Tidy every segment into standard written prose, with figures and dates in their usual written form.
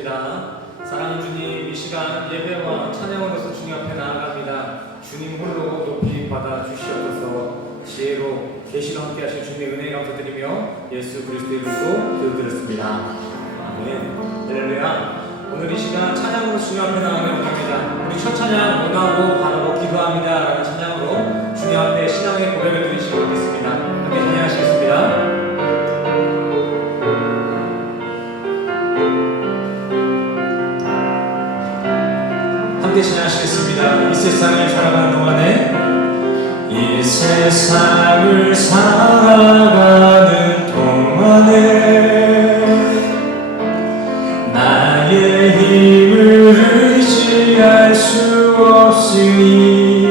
찬양하시겠습니다. 사랑하는 주님, 이 시간 예배와 찬양으로서 주님 앞에 나아갑니다. 주님 홀로 높이 받아 주시옵소서. 지혜로 계시로 함께 하신 주님의 은혜에 감사드리며 예수 그리스도의 이름으로 기도드렸습니다. 아멘. 할렐루야. 오늘 이 시간 찬양으로 주님 앞에 나아가며 합니다. 우리 첫 찬양 원하고 바라고 기도합니다 라는 찬양으로 주님 앞에 신앙의 고백을 드리시고 있겠습니다. 함께 찬양하시겠습니다. 함께 찬양하시겠습니다. 이 세상을 살아가는 동안에 이 세상을 살아가는 동안에 나의 힘을 의지할 수 없으니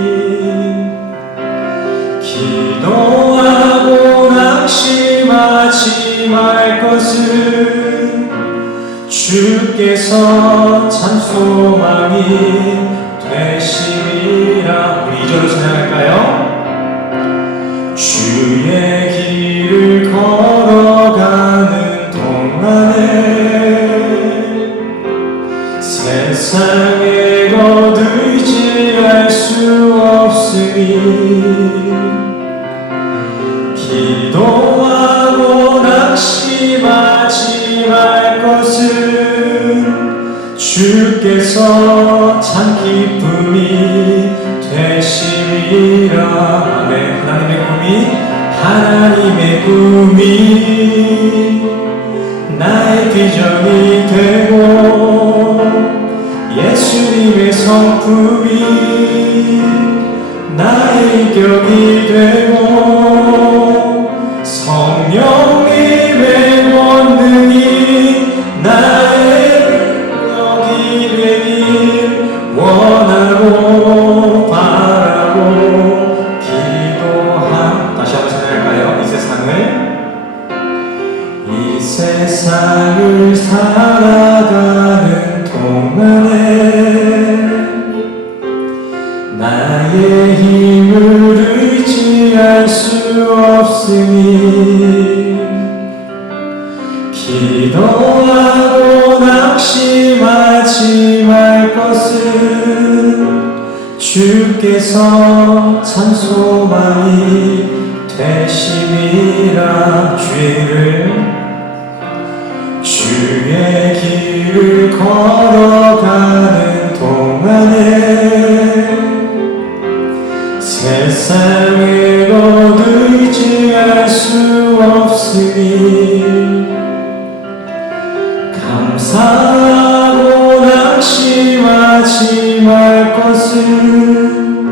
기도하고 낙심하지 말 것은 주께서 참 소망이 되시리라. 우리 2절로 찬양할까요? 주의 길을 걸어가는 동안에 세상에 것 의지할 수 없으니 기도하고 낙심하지 말 것은 주께서 참 기쁨이 되시리라. 네, 하나님의 꿈이 나의 비전이 되고 예수님의 성품이 나의 인격이 되고 성령님의 권능이 나의 능력이 되길 원하고 바라고 기도함. 다시 한번 찬양할까요? 이 세상을 살아가는 동안에 나의 힘을 의지할 수 없으니 기도하고 낙심하지 말 것은 주께서 참 소망이 되심이라. 주의 길을 걸어가는 동안에 세상에 것 의지할 수 없으니 감사하고 낙심하지 말 것은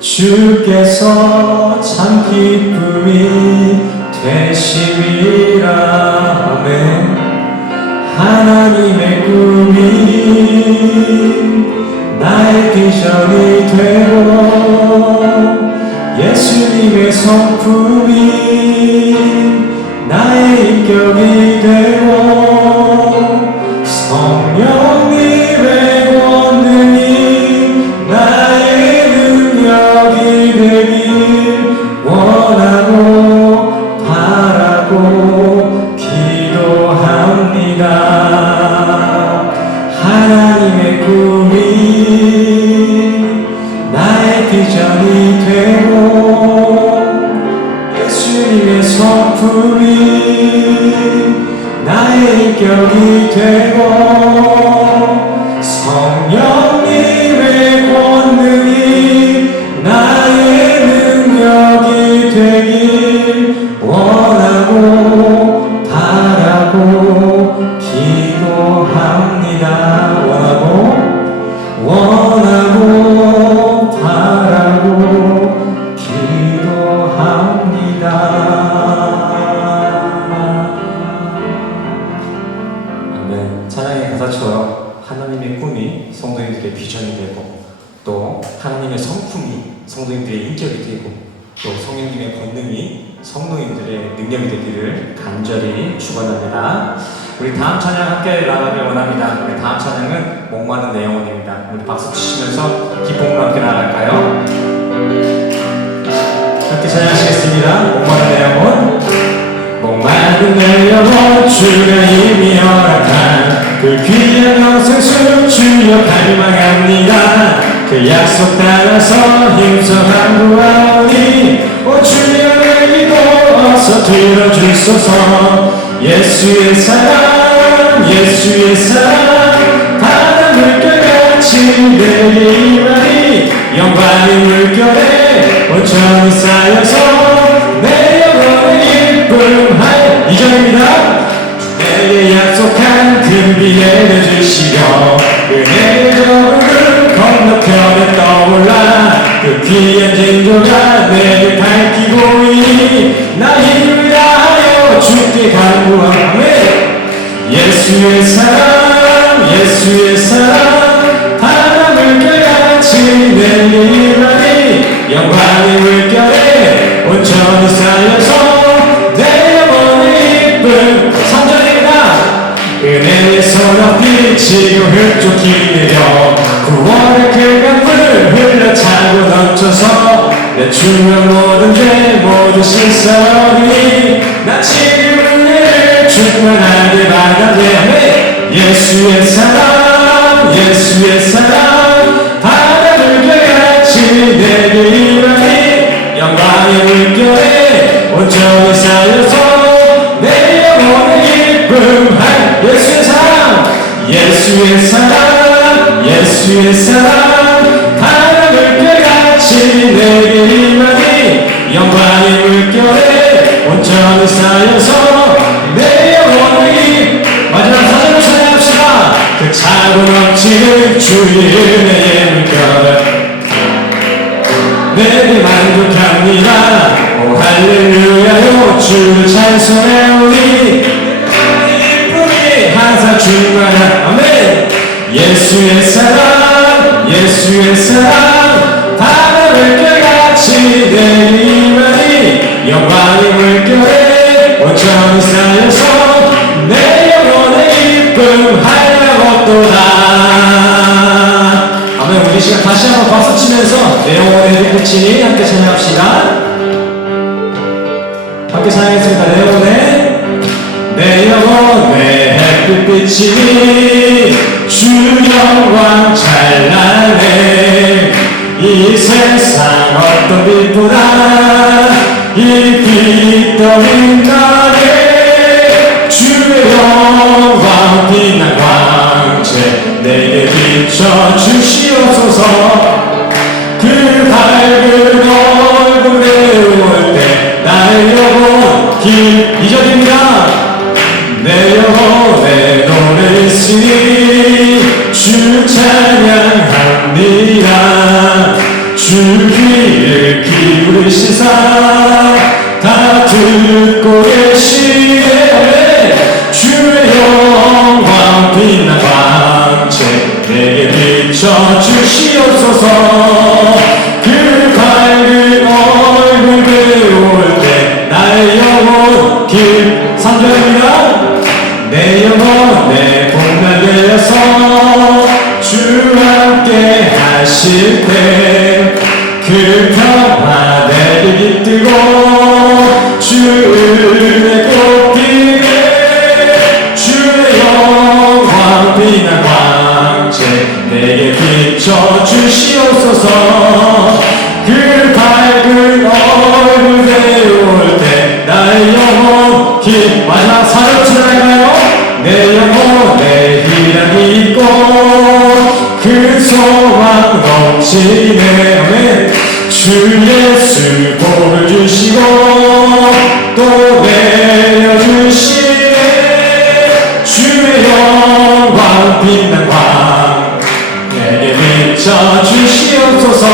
주께서 참 기쁨이 되심이라. 아멘. 하나님의 꿈이 나의 비전이 되고 예수님의 성품이 나의 인격이 되고 성령님의 권능이 나의 능력이 되길 원하고 바라고 기도합니다. 하나님의 꿈이 나의 비전이 되고 예수님의 성품이 나의 인격이 되고 성령님의 권능이 나의 능력이 되길 원하고 바라고 기도합니다. 원하고 바라고 기도합니다. 아멘. 찬양의 가사처럼 하나님의 꿈이 성도님들의 비전이 되고 또 하나님의 성품이 성도님들의 인격이 되고 또 성령님의 권능이 성도님들의 능력이 되기를 간절히 축원합니다. 우리 다음 찬양 함께 나가길 원합니다. 우리 다음 찬양은 목마른 내 영혼입니다. 우리 박수 치시면서 기쁨으로 함께 나갈까요? 함께 찬양하시겠습니다. 목마른 내 영혼. 목마른 내 영혼 주가 이미 허락한 그 귀한 영생수 주여 갈망합니다. 그 약속 따라서 힘써 간구하오니 오 주여 믿고 어서 들어주소서. 예수의 사랑 예수의 사랑 바다 물결같이 내게 임하니 영광의 물결에 온전히 쌓여서 내 영혼을 기쁨하여 2절입니다. 내게 약속한 금비 내려주시려 은혜의 저물을 건너편에 떠올라 그 귀한 징조가 내게 밝히고 있니 나 힘을 다하여 주께 간구하네. 예수의 사랑 예수의 사랑 바다 물결같이 내게 임하니 영광의 물결에 온전히 쌓여서 내 영혼의 기쁨 3절입니다. 은혜의 소높이 지고 흙쪽이 내려 구원의 그 강물 흘러차고 넘쳐서 내 주변 모든 죄 모두 씻어오니 나 지금 은혜를 충만하게 받아내. 예수의 사랑 예수의 사랑 바다 물결같이 내게 임하니 영광의 물결에 온전히 쌓여서 내 영혼의 기쁨할 예수의 사랑 예수의 사랑 예수의 사랑 바다 물결같이 내게 임하니 영광의 물결에 온전히 쌓여서 내 영혼의 마지막 사절을 찬양합시다. 그 차고 넘치는 주의 은혜의 물결 내게 만족합니다. 오 할렐루야요 주를 찬송해오니 기쁨이 항상 충만한 아멘. 예수의 사랑 예수의 사랑 바다 물결같이 내게 임하니 영광의 물결에 온전히 쌓여서 내 영혼의 기쁨 하려고도다. 아멘. 우리 시간 다시 한번 박수 치면서 내 영혼의 햇빛이니 함께 찬양합시다. 함께 찬양했습니다. 내 영혼의 햇빛이니 주 영광 찬란해. 이 세상 어떤 빛보다 이 빛 떠는 날에 주의 영광 빛난 광채 내게 비춰주시옵소서. 그 밝은 얼굴에 올 때 나의 영혼 길 2절입니다. 내 영혼에 노래 있으니 주 찬양합니다. 주 귀를 기울이시사 다 듣고 계시네. 주의 영광 빛난 광채 내게 비춰주시옵소서. 그 밝은 얼굴 배울 때 나의 영혼 길 3절입니다. 내 영혼에 복날되어서 주 함께 하실 때 그 평화 내게 깃들고 주 은혜 꽃피네. 주의 영광 빛난 광채 내게 비춰주시옵소서. 그 밝은 얼굴 배울 때 나의 영혼 길 마지막 사절 찬양할까요? 내 영혼에 희락이 있고 그 소망 넘치네. 아멘. 주 예수 복을 주시고 또 내려주시네. 주의 영광 빛난 광 내게 비춰주시옵소서.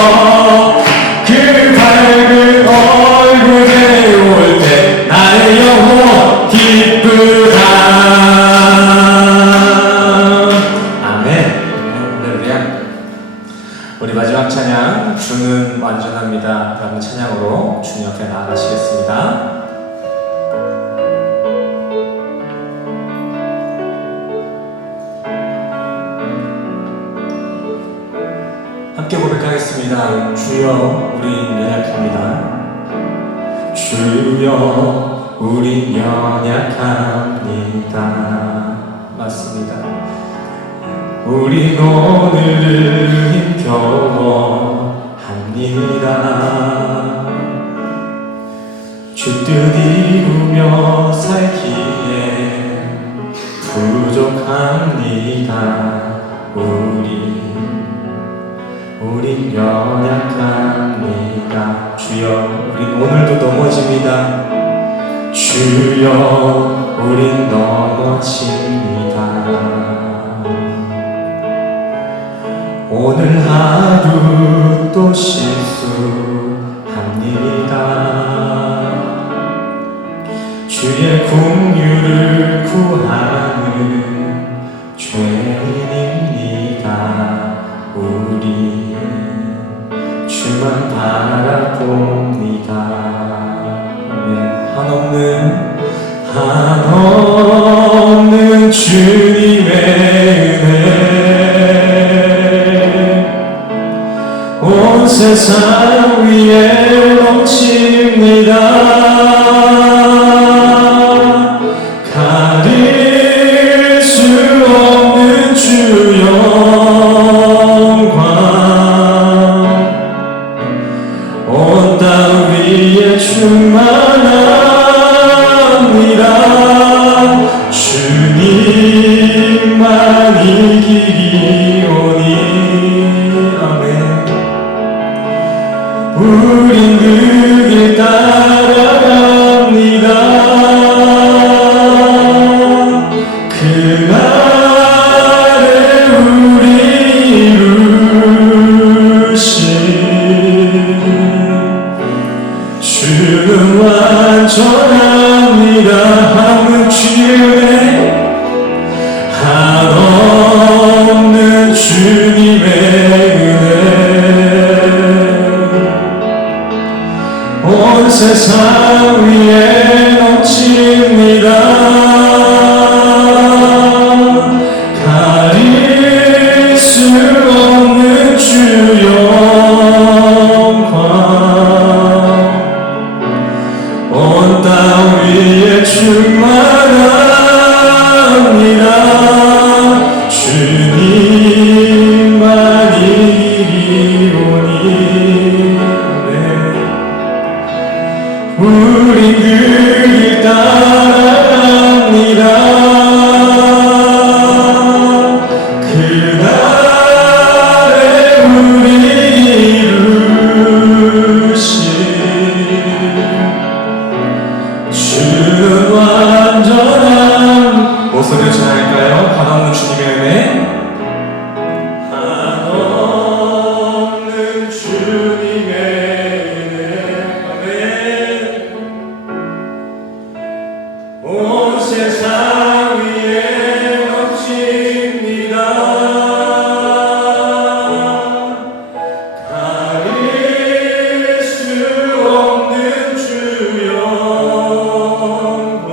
그 밝은 얼굴 배울 때 나의 영혼 기쁘다. 아멘. 할렐루야. 우리 마지막 찬양 주는 완전합니다 라는 찬양으로 주님 앞에 나아가시겠습니다. 함께 고백하겠습니다. 주여 우린 연약합니다. 주여 우린 연약합니다. 맞습니다. 우리 오늘을 힘겨워합니다. 주 뜻 이루며 살기에 부족합니다. 우린 연약합니다. 주여, 우린 오늘도 넘어집니다. 주여, 우린 넘어집니다. 오늘 하루 또 실수합니다. 주의 긍휼을 구하는 죄인입니다. 우리 주만 바라봅니다. 한없는 주님의 은혜 온 세상 위에 넘칩니다. 가릴 수 없는 주 영광 온 땅 위에 충만합니다. 주님만 이기리오니. 아멘. 우린 그 길 따라갑니다. 그날에 우리 이루신 주는 완전합니다. 한없는 주의 한없는 주님의 은혜 온 세상 위에 넘칩니다. 가릴 수 없는 주 영광 온 땅 위에 충만합니다. 주님만 이기리오니. 우린 그 길 따라갑니다. 그날에 우리 이루신 주는 완전한 목소리를 전할까요? 한없는 주님의 은혜. 한없는 주님의 온 세상 위에 넘칩니다. 가릴 수 없는 주 영광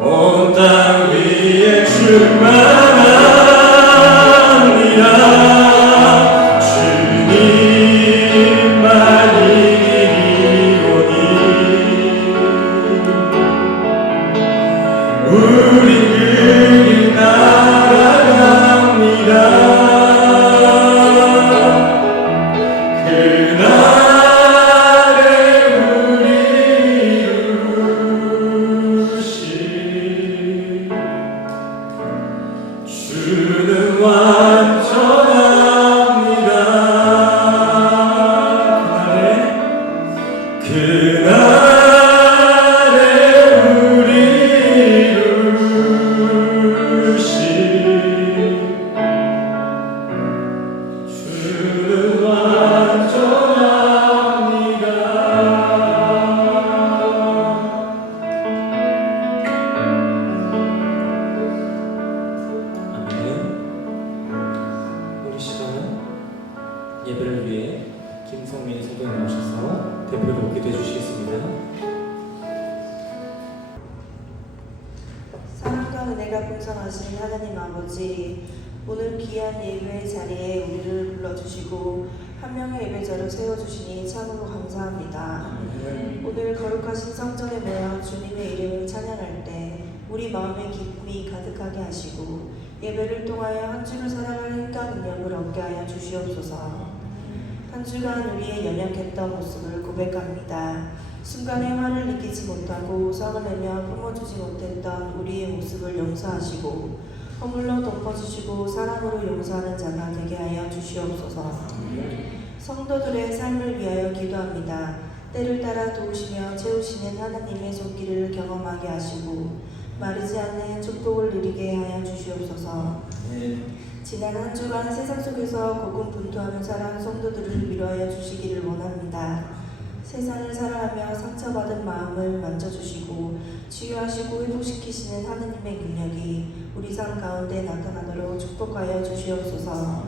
온 땅 위에 충만합니다. 주님만 우린 그 길 따라갑니다. 그날에 우리 이루신 주는 완전합니다. 그날에 주는 완전합니다. 아멘. 우리 시간은 예배를 위해 김성민 성도님 나오셔서 대표로 기도해 주시겠습니다. 사랑과 은혜가 풍성하신 하나님 아버지, 오늘 귀한 예배의 자리에 우리를 불러주시고 한 명의 예배자로 세워주시니 참으로 감사합니다. 오늘 거룩하신 성전에 모여 주님의 이름을 찬양할 때 우리 우리 마음에 기쁨이 가득하게 하시고 예배를 통하여 한 주를 살아갈 힘과 능력을 얻게 하여 주시옵소서. 한 주간 우리의 연약했던 모습을 고백합니다. 순간의 화를 느끼지 못하고 성을 내며 품어주지 못했던 우리의 모습을 용서하시고 허물로 덮어주시고 사랑으로 용서하는 자가 되게 하여 주시옵소서. 성도들의 삶을 위하여 기도합니다. 때를 따라 도우시며 채우시는 하나님의 손길을 경험하게 하시고 마르지 않는 축복을 누리게 하여 주시옵소서. 지난 한 주간 세상 속에서 고군분투하며 살아온 성도들을 위로하여 주시기를 원합니다. 세상을 사랑하며 상처받은 마음을 만져주시고 치유하시고 회복시키시는 하나님의 능력이 우리 삶 가운데 나타나도록 축복하여 주시옵소서.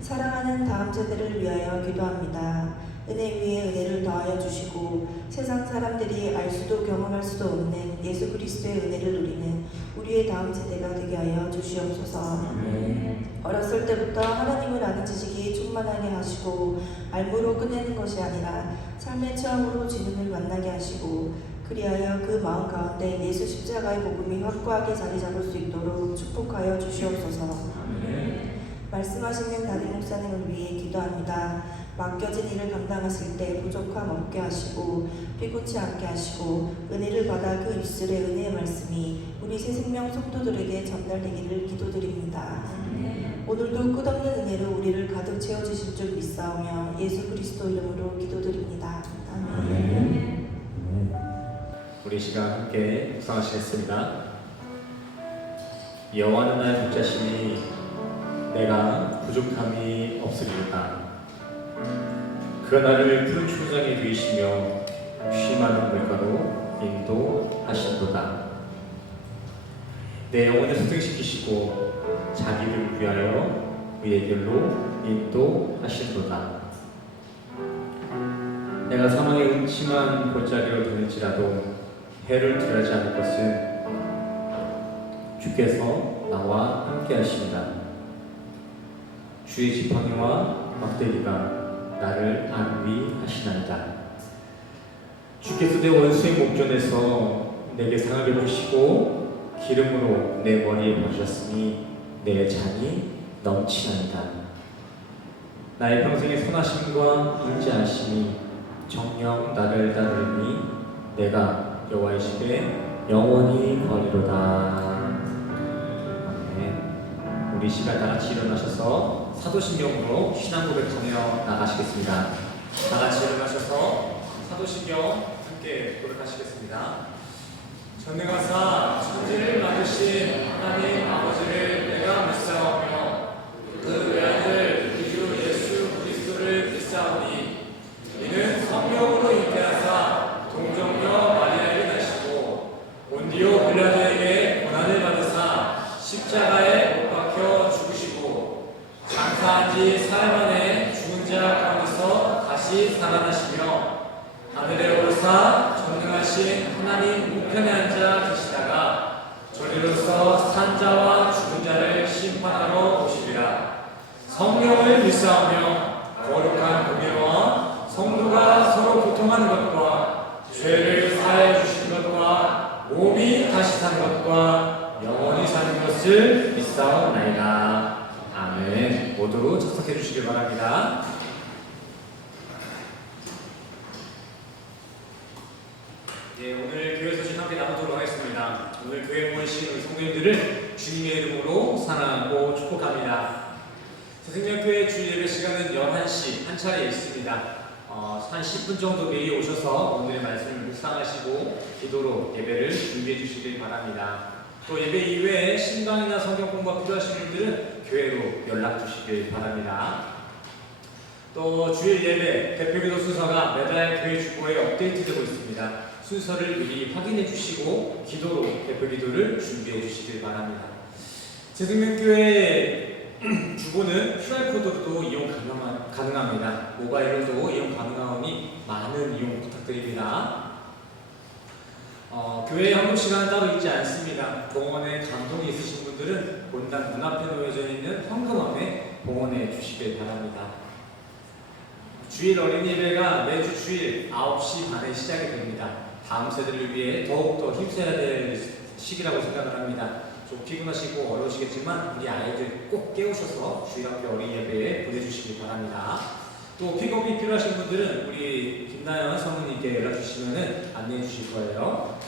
사랑하는 다음 세대를 위하여 기도합니다. 은혜 위에 은혜를 더하여 주시고 세상 사람들이 알 수도 경험할 수도 없는 예수 그리스도의 은혜를 누리는 우리의 다음 세대가 되게 하여 주시옵소서. 어렸을 때부터 하나님을 아는 지식이 충만하게 하시고 알므로 끝내는 것이 아니라 삶의 체험으로 지금을 만나게 하시고 그리하여 그 마음 가운데 예수 십자가의 복음이 확고하게 자리 잡을 수 있도록 축복하여 주시옵소서. 말씀하시는 담임 목사님을 위해 기도합니다. 맡겨진 일을 감당하실 때 부족함 없게 하시고 피곤치 않게 하시고 은혜를 받아 그 입술의 은혜의 말씀이 우리 새 생명 성도들에게 전달되기를 기도드립니다. 오늘도 끝없는 은혜로 우리를 가득 채워주실 줄 믿사오며 예수 그리스도 이름으로 기도드립니다. 아멘. 우리 시간 함께 묵상하시겠습니다. 여호와는 나의 목자시니 내가 부족함이 없으리로다. 그가 나를 푸른 초장에 누이시며 쉼하는 물가로 인도하시도다. 내 영혼을 소생시키시고 자기를 위하여 의의 길로 인도하시도다. 내가 사망의 음침한 골짜기로 다닐지라도 해를 두려워하지 않을 것은 주께서 나와 함께 하십니다. 주의 지팡이와 막대기가 나를 안위하시나이다. 주께서 내 원수의 목전에서 내게 상을 베푸시고 기름으로 내 머리에 바르셨으니 내 잔이 넘치나이다. 나의 평생의 선하심과 인자하심이 정녕 나를 따르니 내가 여호와의 집에 영원히 거리로다. 아멘. 우리 시간 다 같이 일어나셔서 사도신경으로 신앙 고백하며 나가시겠습니다. 다 같이 일어나셔서 사도신경 함께 고백하시겠습니다. 전능하사 천지를 만드신 하나님 아버지를 내가 믿사오며 그 외아들 우리 주 예수 그리스도를 믿사오니 이는 성령으로 잉태하사 동정녀 마리아를 낳으시고 본디오 빌라도에게 고난을 받으사 십자가에 못 박혀 죽으시고 장사한 지 사흘 만에 죽은 자 가운데서 다시 살아나시며 하늘에 오르사 전능하신 하나님 우편에 앉아 계시다가 저리로서 산 자와 죽은 자를 심판하러 오시리라. 성령을 믿사오며 거룩한 공예와 성도가 서로 고통하는 것과 죄를 사하여 주시는 것과 몸이 다시 사는 것과 영원히 사는 것을 믿사옵나이다. 아멘. 모두 참석해 주시길 바랍니다. 예, 오늘 교회 소식 함께 나누도록 하겠습니다. 오늘 교회에 모이신 우리 성도님들을 주님의 이름으로 사랑하고 축복합니다. 새생명교회 주일 예배 시간은 11시 한 차례 있습니다. 한 10분 정도 미리 오셔서 오늘의 말씀을 묵상하시고 기도로 예배를 준비해 주시길 바랍니다. 또 예배 이외에 신강이나 성경 공부가 필요하신 분들은 교회로 연락 주시길 바랍니다. 또 주일 예배 대표기도 순서가 매달 교회 주보에 업데이트되고 있습니다. 순서를 미리 확인해 주시고 기도로 대표기도를 준비해 주시길 바랍니다. 새생명교회 주보는 QR코드로도 이용 가능합니다. 모바일로도 이용 가능하오니 많은 이용 부탁드립니다. 교회 헌금 시간은 따로 있지 않습니다. 봉헌에 감동이 있으신 분들은 본당 문 앞에 놓여져 있는 헌금함에 봉헌해 주시길 바랍니다. 주일 어린이 예배가 매주 주일 9시 반에 시작이 됩니다. 다음 세대를 위해 더욱더 힘써야 될 시기라고 생각을 합니다. 좀 피곤하시고 어려우시겠지만 우리 아이들 꼭 깨우셔서 주일학교 어린이 예배에 보내주시기 바랍니다. 또 픽업이 필요하신 분들은 우리 김나연 성우님께 연락 주시면 안내해 주실 거예요.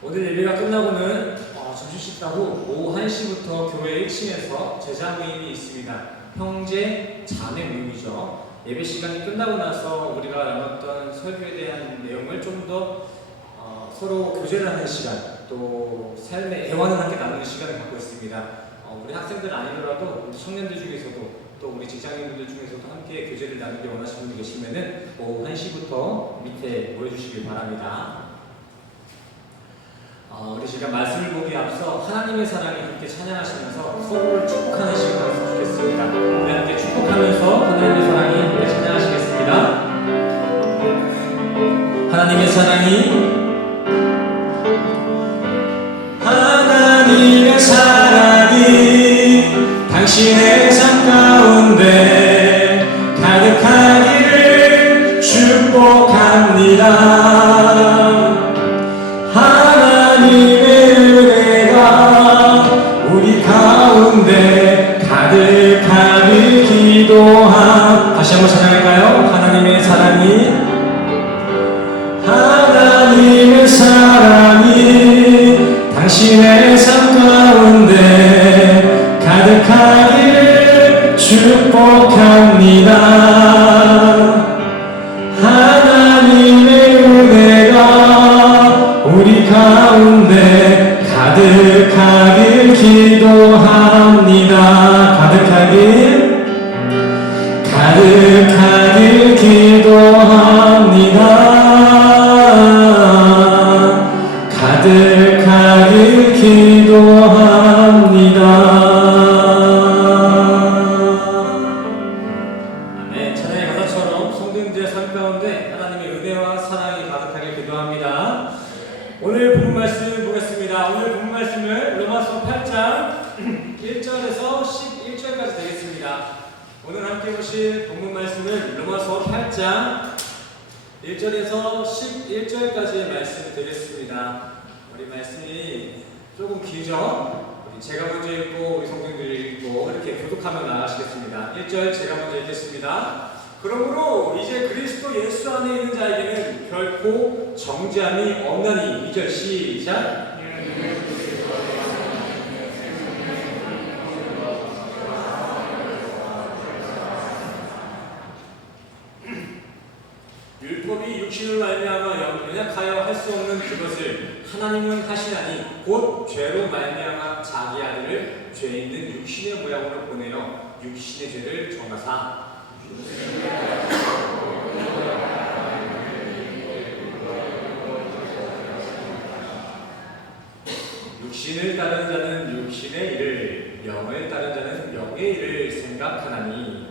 오늘 예배가 끝나고는 점심 식사 후 오후 1시부터 교회 1층에서 제자 모임이 있습니다. 형제 자매 모임이죠. 예배 시간이 끝나고 나서 우리가 나눴던 설교에 대한 내용을 좀 더 서로 교제를 하는 시간, 또 삶의 애환을 함께 나누는 시간을 갖고 있습니다. 우리 학생들 아니더라도 우리 청년들 중에서도 또 우리 직장인분들 중에서도 함께 교제를 나누기 원하시는 분들 계시면은 오후 1시부터 밑에 모여주시길 바랍니다. 우리 지금 말씀을 보기 앞서 하나님의 사랑이 함께 찬양하시면서 서로를 축복하는 시간을 했으면 좋겠습니다. 우리 함께 축복하면서 하나님의 사랑이 함께 찬양하시겠습니다. 하나님의 사랑이 당신의 삶 가운데 가득하기를 축복합니다. 하나님의 은혜가 우리 가운데 가득하길 다시 한번 찬양할까요? 하나님의 사랑이 당신의 삶 가운데 가득하길 축복합니다. 하나님의 은혜가 우리 가운데 가득하길 기도합니다. 가득하길 기도합니다. 가득하길 기도합니다. 아멘. 찬양의 가사처럼 성도님들의 삶 가운데 하나님의 은혜와 사랑이 가득하길 기도합니다. 오늘 본문 말씀 보겠습니다. 오늘 본문 말씀을 로마서 8장 1절에서 11절까지 되겠습니다. 오늘 함께 보실 본문 말씀은 로마서 8장 1절에서 11절까지의 말씀이 되겠습니다. 우리 말씀이 조금 길죠? 제가 먼저 읽고 우리 성도님들이 읽고 이렇게 교독하며 나가시겠습니다. 1절 제가 먼저 읽겠습니다. 그러므로 이제 그리스도 예수 안에 있는 자에게는 결코 정죄함이 없나니. 2절 시작. 율법이 육신을 말미암아 연약하여 할 수 없는 그것을 하나님은 하시나니 곧 죄로 말미암아 자기 아들을 죄 있는 육신의 모양으로 보내어 육신의 죄를 정하사 육신을 따르는 자는 육신의 일을, 영을 따르는 자는 영의 일을 생각하나니.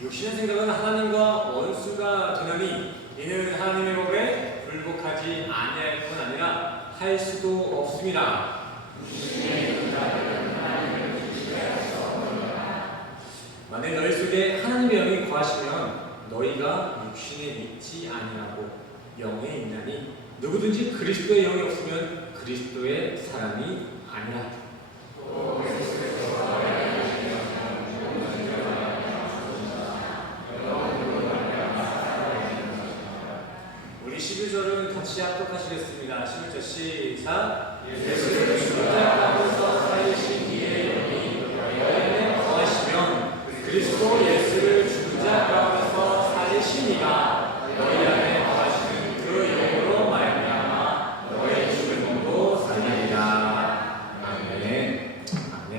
육신의 생각은 하나님과 원수가 되나니 이는 하나님의 법에 불복하지 아니할 뿐 아니라 할 수도 없습니다. 만일 너희 속에 하나님의 영이 거하시면 너희가 육신에 믿지 아니하고 영에 있나니 누구든지 그리스도의 영이 없으면 그리스도의 사람이 아니라. 우리 11절은 같이 합독하시겠습니다. 11절 시작. 예수를 죽은 자 가운데서 살리신 이의 영이 너희 안에 거하시면 그리스도 예수를 죽은 자 가운데서 살리시니가 너희 안에 거하시는 그 영으로 말미암아 너희 죽은 몸도 살리리라. 아멘. 아멘.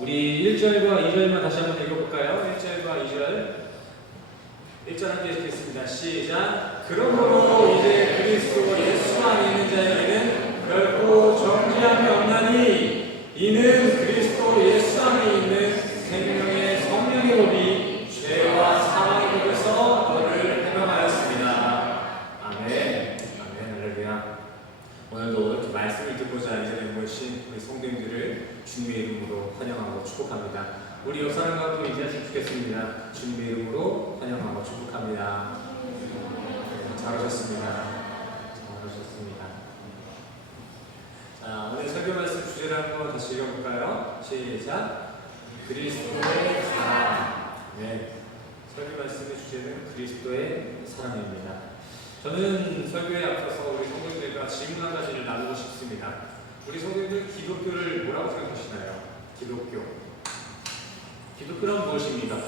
우리 1절과 2절만 다시 한번 읽어볼까요? 1절과 2절. 1절 함께 읽겠습니다. 시작. 그러므로 이제 그리스도 예수 안에 있는 자에게는 결코 정죄함이 없나니 이는 그리스도 예수 안에 있는 생명의 성령의 법이 죄와 사망의 법에서 너를 해방하였습니다. 아멘. 아멘. 할렐루야. 오늘도 이렇게 말씀을 듣고자 이 자리에 모이신 우리 성도님들을 주님의 이름으로 환영하고 축복합니다. 우리 옆 사람과도 인사하시면 좋겠습니다. 주님의 이름으로 환영하고 축복합니다. 잘 오셨습니다. 자, 오늘 설교 말씀 주제를 한번 다시 읽어볼까요? 시작. 그리스도의 사랑. 네. 설교 말씀의 주제는 그리스도의 사랑입니다. 저는 설교에 앞서서 우리 성도님들과 질문 한 가지를 나누고 싶습니다. 우리 성도님들 기독교를 뭐라고 생각하시나요? 기독교란 무엇입니까?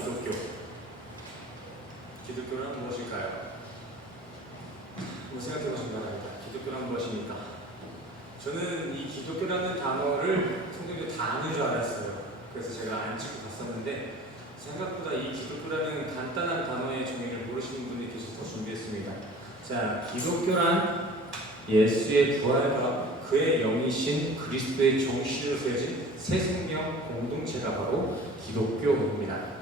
기독교란 무엇일까요? 한번 생각해 보시기 바랍니다. 기독교란 무엇입니까? 저는 이 기독교라는 단어를 성도님들 다 아는 줄 알았어요. 그래서 제가 안 찍고 갔었는데 생각보다 이 기독교라는 간단한 단어의 정의를 모르시는 분이 계셔서 준비했습니다. 자, 기독교란 예수의 부활과 그의 영이신 그리스도의 정신으로 세워진 새 생명 공동체가 바로 기독교입니다.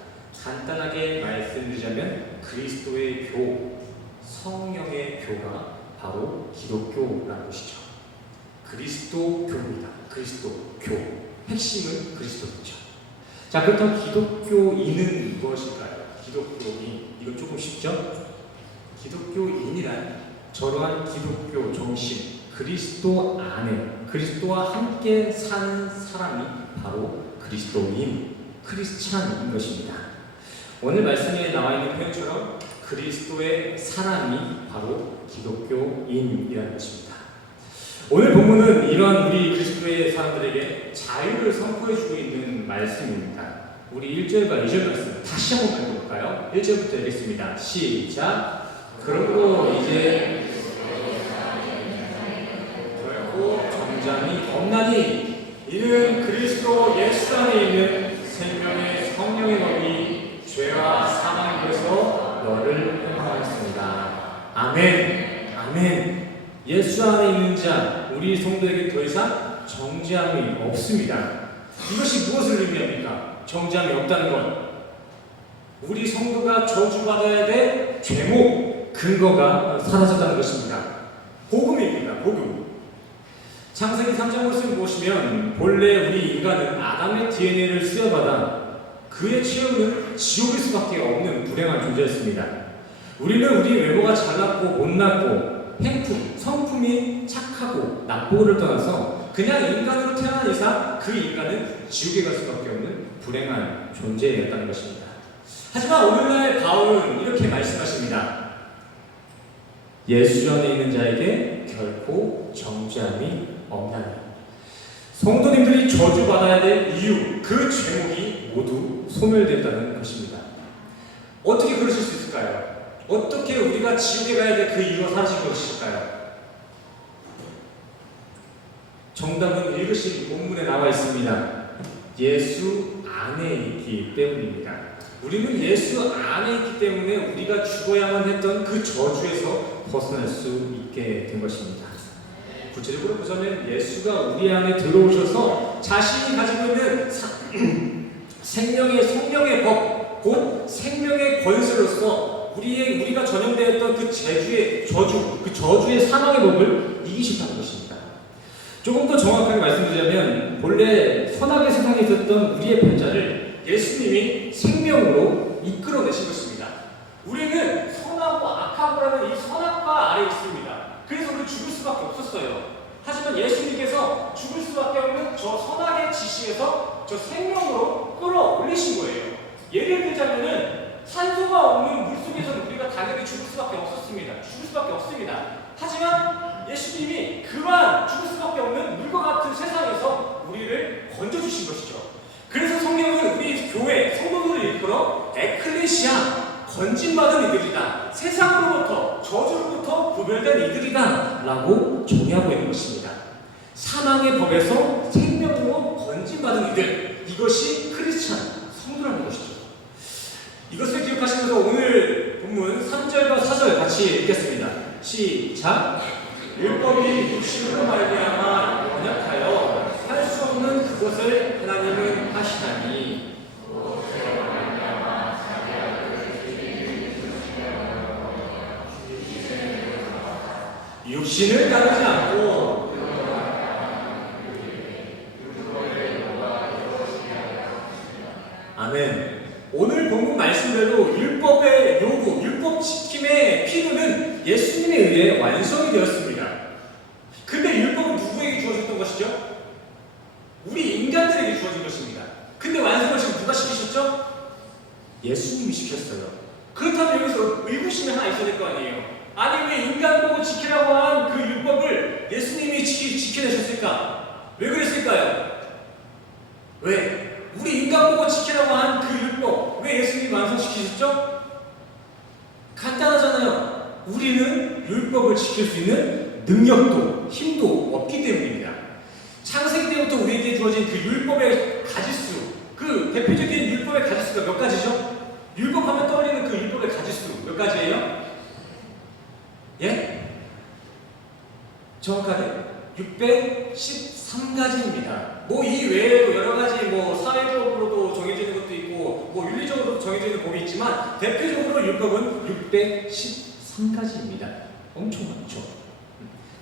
간단하게 말씀드리자면 그리스도의 교, 성령의 교가 바로 기독교라는 것이죠. 그리스도교입니다. 그리스도교. 핵심은 그리스도죠. 자, 그렇다면 기독교인은 무엇일까요? 기독교인. 이건 조금 쉽죠? 기독교인이란 저러한 기독교 정신, 그리스도 안에, 그리스도와 함께 사는 사람이 바로 그리스도인, 크리스찬인 것입니다. 오늘 말씀에 나와 있는 표현처럼 그리스도의 사람이 바로 기독교인이라는 것입니다. 오늘 본문은 이러한 우리 그리스도의 사람들에게 자유를 선포해주고 있는 말씀입니다. 우리 1절과 2절 말씀 다시 한번 읽어볼까요? 1절부터 읽겠습니다. 시작. 그러고 이제 결코 정잠이 없나니 이는 그리스도 예수 안에 있는 생명의 성령의 법이 죄와 사망에서 너를 해방하였습니다. 아멘. 아멘. 예수 안에 있는 자, 우리 성도에게 더 이상 정죄함이 없습니다. 이것이 무엇을 의미합니까? 정죄함이 없다는 것. 우리 성도가 저주받아야 될 죄목, 근거가 사라졌다는 것입니다. 복음입니다. 복음. 창세기 3장 말씀을 보시면 본래 우리 인간은 아담의 DNA를 수여받아 그의 최후는 지옥일 수밖에 없는 불행한 존재였습니다. 우리는 우리 외모가 잘났고 못났고 행품, 성품이 착하고 나쁘고를 떠나서 그냥 인간으로 태어난 이상 그 인간은 지옥에 갈 수밖에 없는 불행한 존재였다는 것입니다. 하지만 오늘날 바울은 이렇게 말씀하십니다. 예수 안에 있는 자에게 결코 정죄함이 없나니. 성도님들이 저주받아야 될 이유, 그 죄목이 모두 소멸됐다는 것입니다. 어떻게 그러실 수 있을까요? 어떻게 우리가 지옥에 가야 될 그 이유가 사라진 것일까요? 정답은 읽으신 본문에 나와 있습니다. 예수 안에 있기 때문입니다. 우리는 예수 안에 있기 때문에 우리가 죽어야만 했던 그 저주에서 벗어날 수 있게 된 것입니다. 구체적으로 보자면 예수가 우리 안에 들어오셔서 자신이 가지고 있는 생명의 성령의 법, 곧 생명의 권세로서 우리가 전염되었던 그 저주, 그 저주의 사망의 법을 이기셨다는 것입니다. 조금 더 정확하게 말씀드리자면 본래 선악의 세상에 있었던 우리의 편자를 예수님이 생명으로 이끌어내신 것입니다. 우리는 선하고 악하고라는 이 선악과 아래에 있습니다. 그래서 우리는 죽을 수밖에 없었어요. 하지만 예수님께서 죽을 수밖에 없는 저 선악의 지시에서 저 생명으로 끌어올리신 거예요. 예를 들자면은 산소가 없는 물속에서는 우리가 당연히 죽을 수밖에 없습니다. 하지만 예수님이 그만 죽을 수밖에 없는 물과 같은 세상에서 우리를 건져주신 것이죠. 그래서 성경은 우리 교회 성도들을 일컬어 에클레시아, 건진받은 이들이다, 세상으로부터 저주로부터 구별된 이들이다 라고 정의하고 있는 것입니다. 사망의 법에서 생명으로 건진받은 이들, 이것이 크리스찬 성도라는 것이죠. 이것을 기억하시면서 오늘 본문 3절과 4절 같이 읽겠습니다. 시작. 율법이 육신으로 말미암아 연약하여 할 수 없는 그것을 하나님은 하시다니. 육신을 따르지 않고 아멘. 오늘 본문 말씀대로 율법의 요 의해 완성이 되었습니다. 근데 율법은 누구에게 주어졌던 것이죠? 우리 인간들에게 주어진 것입니다. 근데 완성을 지금 누가 시키셨죠? 예수님이 시켰어요. 그렇다면 여기서 의구심이 하나 있어야 될 거 아니에요. 아니 왜 인간 보고 지키라고 한 그 율법을 예수님이 지켜내셨을까? 왜 그랬을까요? 왜? 우리 인간 보고 지키라고 한 그 율법 왜 예수님이 완성시키셨죠? 간단하잖아요. 우리는 율법을 지킬 수 있는 능력도 힘도 없기 때문입니다. 창세기 때부터 우리에게 주어진 그 율법의 가지수, 그 대표적인 율법의 가지수가 몇 가지죠? 율법하면 떠올리는 그 율법의 가지수 몇 가지예요? 예? 정확하게 613가지입니다. 뭐 이 외에도 여러 가지 뭐 사회적으로도 정해져 있는 것도 있고 뭐 윤리적으로도 정해져 있는 법이 있지만 대표적으로 율법은 613가지입니다. 엄청 많죠.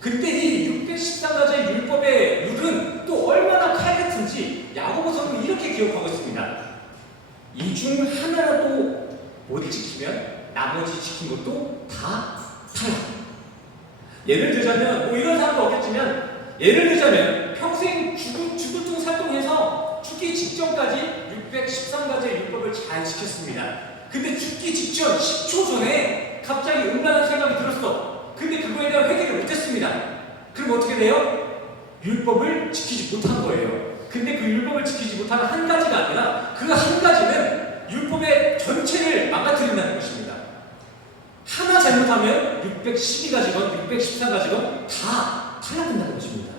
근데 이 613가지의 율법의 룰은 또 얼마나 칼같은지 야고보서는 이렇게 기록하고 있습니다. 이 중 하나라도 못 지키면 나머지 지킨 것도 다 탈락. 예를 들자면 뭐 이런 사람도 없겠지만 예를 들자면 평생 죽을 둥 살동해서 죽기 직전까지 613가지의 율법을 잘 지켰습니다. 근데 죽기 직전 10초 전에 갑자기 음란한 생각이 들었어. 근데 그거에 대한 회개를 못했습니다. 그럼 어떻게 돼요? 율법을 지키지 못한 거예요. 근데 그 율법을 지키지 못하는 한 가지가 아니라 그 한 가지는 율법의 전체를 망가뜨린다는 것입니다. 하나 잘못하면 612가지건 613가지건 다 탈락된다는 것입니다.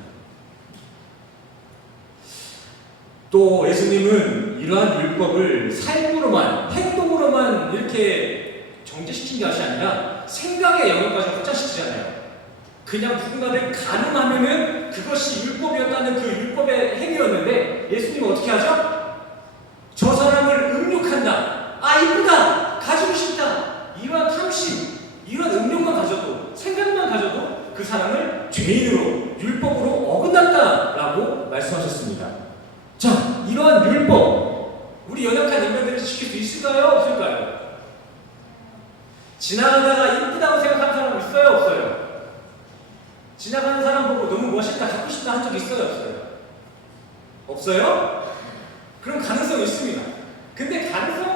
또 예수님은 이러한 율법을 삶으로만, 행동으로만 이렇게 정제시킨 것이 아니라 생각의 영역까지 확장시키잖아요. 그냥 누군가를 가늠하면은 그것이 율법이었다는 그 율법의 행위였는데 예수님은 어떻게 하죠? 저 사람을 음욕한다. 아 이쁘다. 가지고 싶다. 이러한 탐심, 이러한 음욕만 가져도 생각만 가져도 그 사람을 죄인으로 율법으로 어긋난다라고 말씀하셨습니다. 자, 이러한 율법 우리 연약한 인간들이 지킬 수 있을까요? 없을까요? 지나가다가 이쁘다고 생각하는 사람 있어요? 없어요? 지나가는 사람 보고 너무 멋있다, 갖고 싶다 한 적 있어요? 없어요? 없어요? 그럼 가능성이 있습니다. 근데 가능성이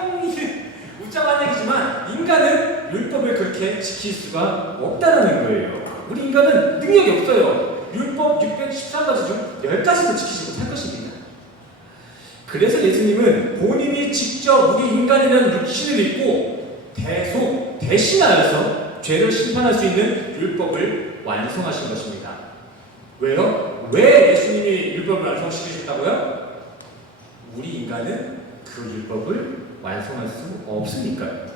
웃자한 얘기지만 인간은 율법을 그렇게 지킬 수가 없다는 거예요. 우리 인간은 능력이 없어요. 율법 613가지 중 10가지도 지키지 못할 것입니다. 그래서 예수님은 본인이 직접 우리 인간이라는 육신을 입고 대신하여서 죄를 심판할 수 있는 율법을 완성하신 것입니다. 왜요? 왜 예수님이 율법을 완성시키셨다고요? 우리 인간은 그 율법을 완성할 수 없으니까요.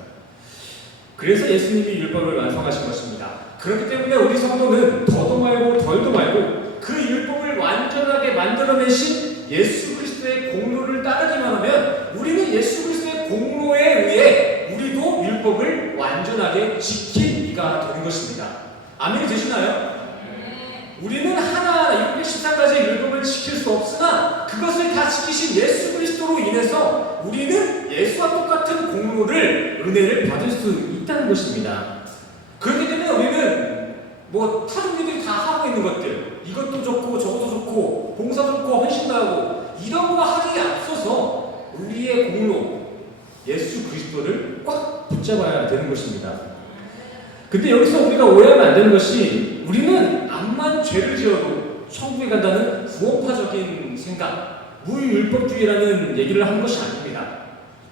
그래서 예수님이 율법을 완성하신 것입니다. 그렇기 때문에 우리 성도는 더도 말고 덜도 말고 그 율법을 완전하게 만들어내신 예수 그리스도의 공로를 따르기만 하면 우리는 예수 그리스도의 공로에 의해 우리도 율법을 완전하게 지킬 이가 되는 것입니다. 아멘이 되시나요? 우리는 하나하나 613가지의 율법을 지킬 수 없으나 그것을 다 지키신 예수 그리스도로 인해서 우리는 예수와 똑같은 공로를, 은혜를 받을 수 있다는 것입니다. 그렇기 때문에 우리는 뭐 타종교들이 다 하고 있는 것들, 이것도 좋고 저것도 좋고 봉사도 좋고 헌신도 하고 이런 거 하기에 앞서서 우리의 공로, 예수 그리스도를 꽉 붙잡아야 되는 것입니다. 근데 여기서 우리가 오해하면 안 되는 것이 우리는 암만 죄를 지어도 천국에 간다는 구원파적인 생각, 무율법주의라는 얘기를 한 것이 아닙니다.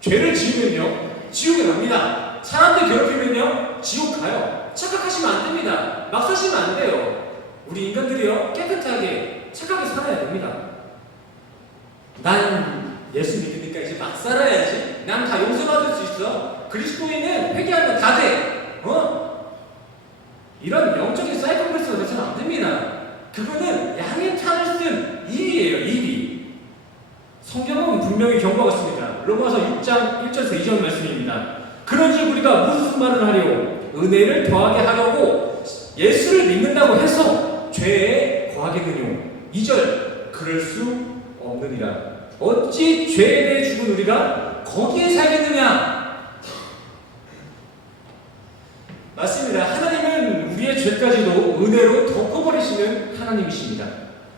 죄를 지으면요 지옥에 갑니다. 사람들 괴롭히면요 지옥 가요. 착각하시면 안 됩니다. 막 사시면 안 돼요. 우리 인간들이요 깨끗하게 착하게 살아야 됩니다. 난 예수 믿으니까 이제 막 살아야지. 난 다 용서받을 수 있어. 그리스도인은 회개하면 다 돼. 이런 영적인 사이코패스가 돼서는 안 됩니다. 그거는 양의 탈을 쓴 일이에요, 일이. 성경은 분명히 경고하고 있습니다. 로마서 6장 1절에서 2절 말씀입니다. 그러지 우리가 무슨 말을 하려고 은혜를 더하게 하려고 예수를 믿는다고 해서 죄에 거하겠느뇨. 2절 그럴 수 없느니라. 어찌 죄에 대해 죽은 우리가 거기에 살겠느냐. 맞습니다. 하나님은 우리의 죄까지도 은혜로 덮어버리시는 하나님이십니다.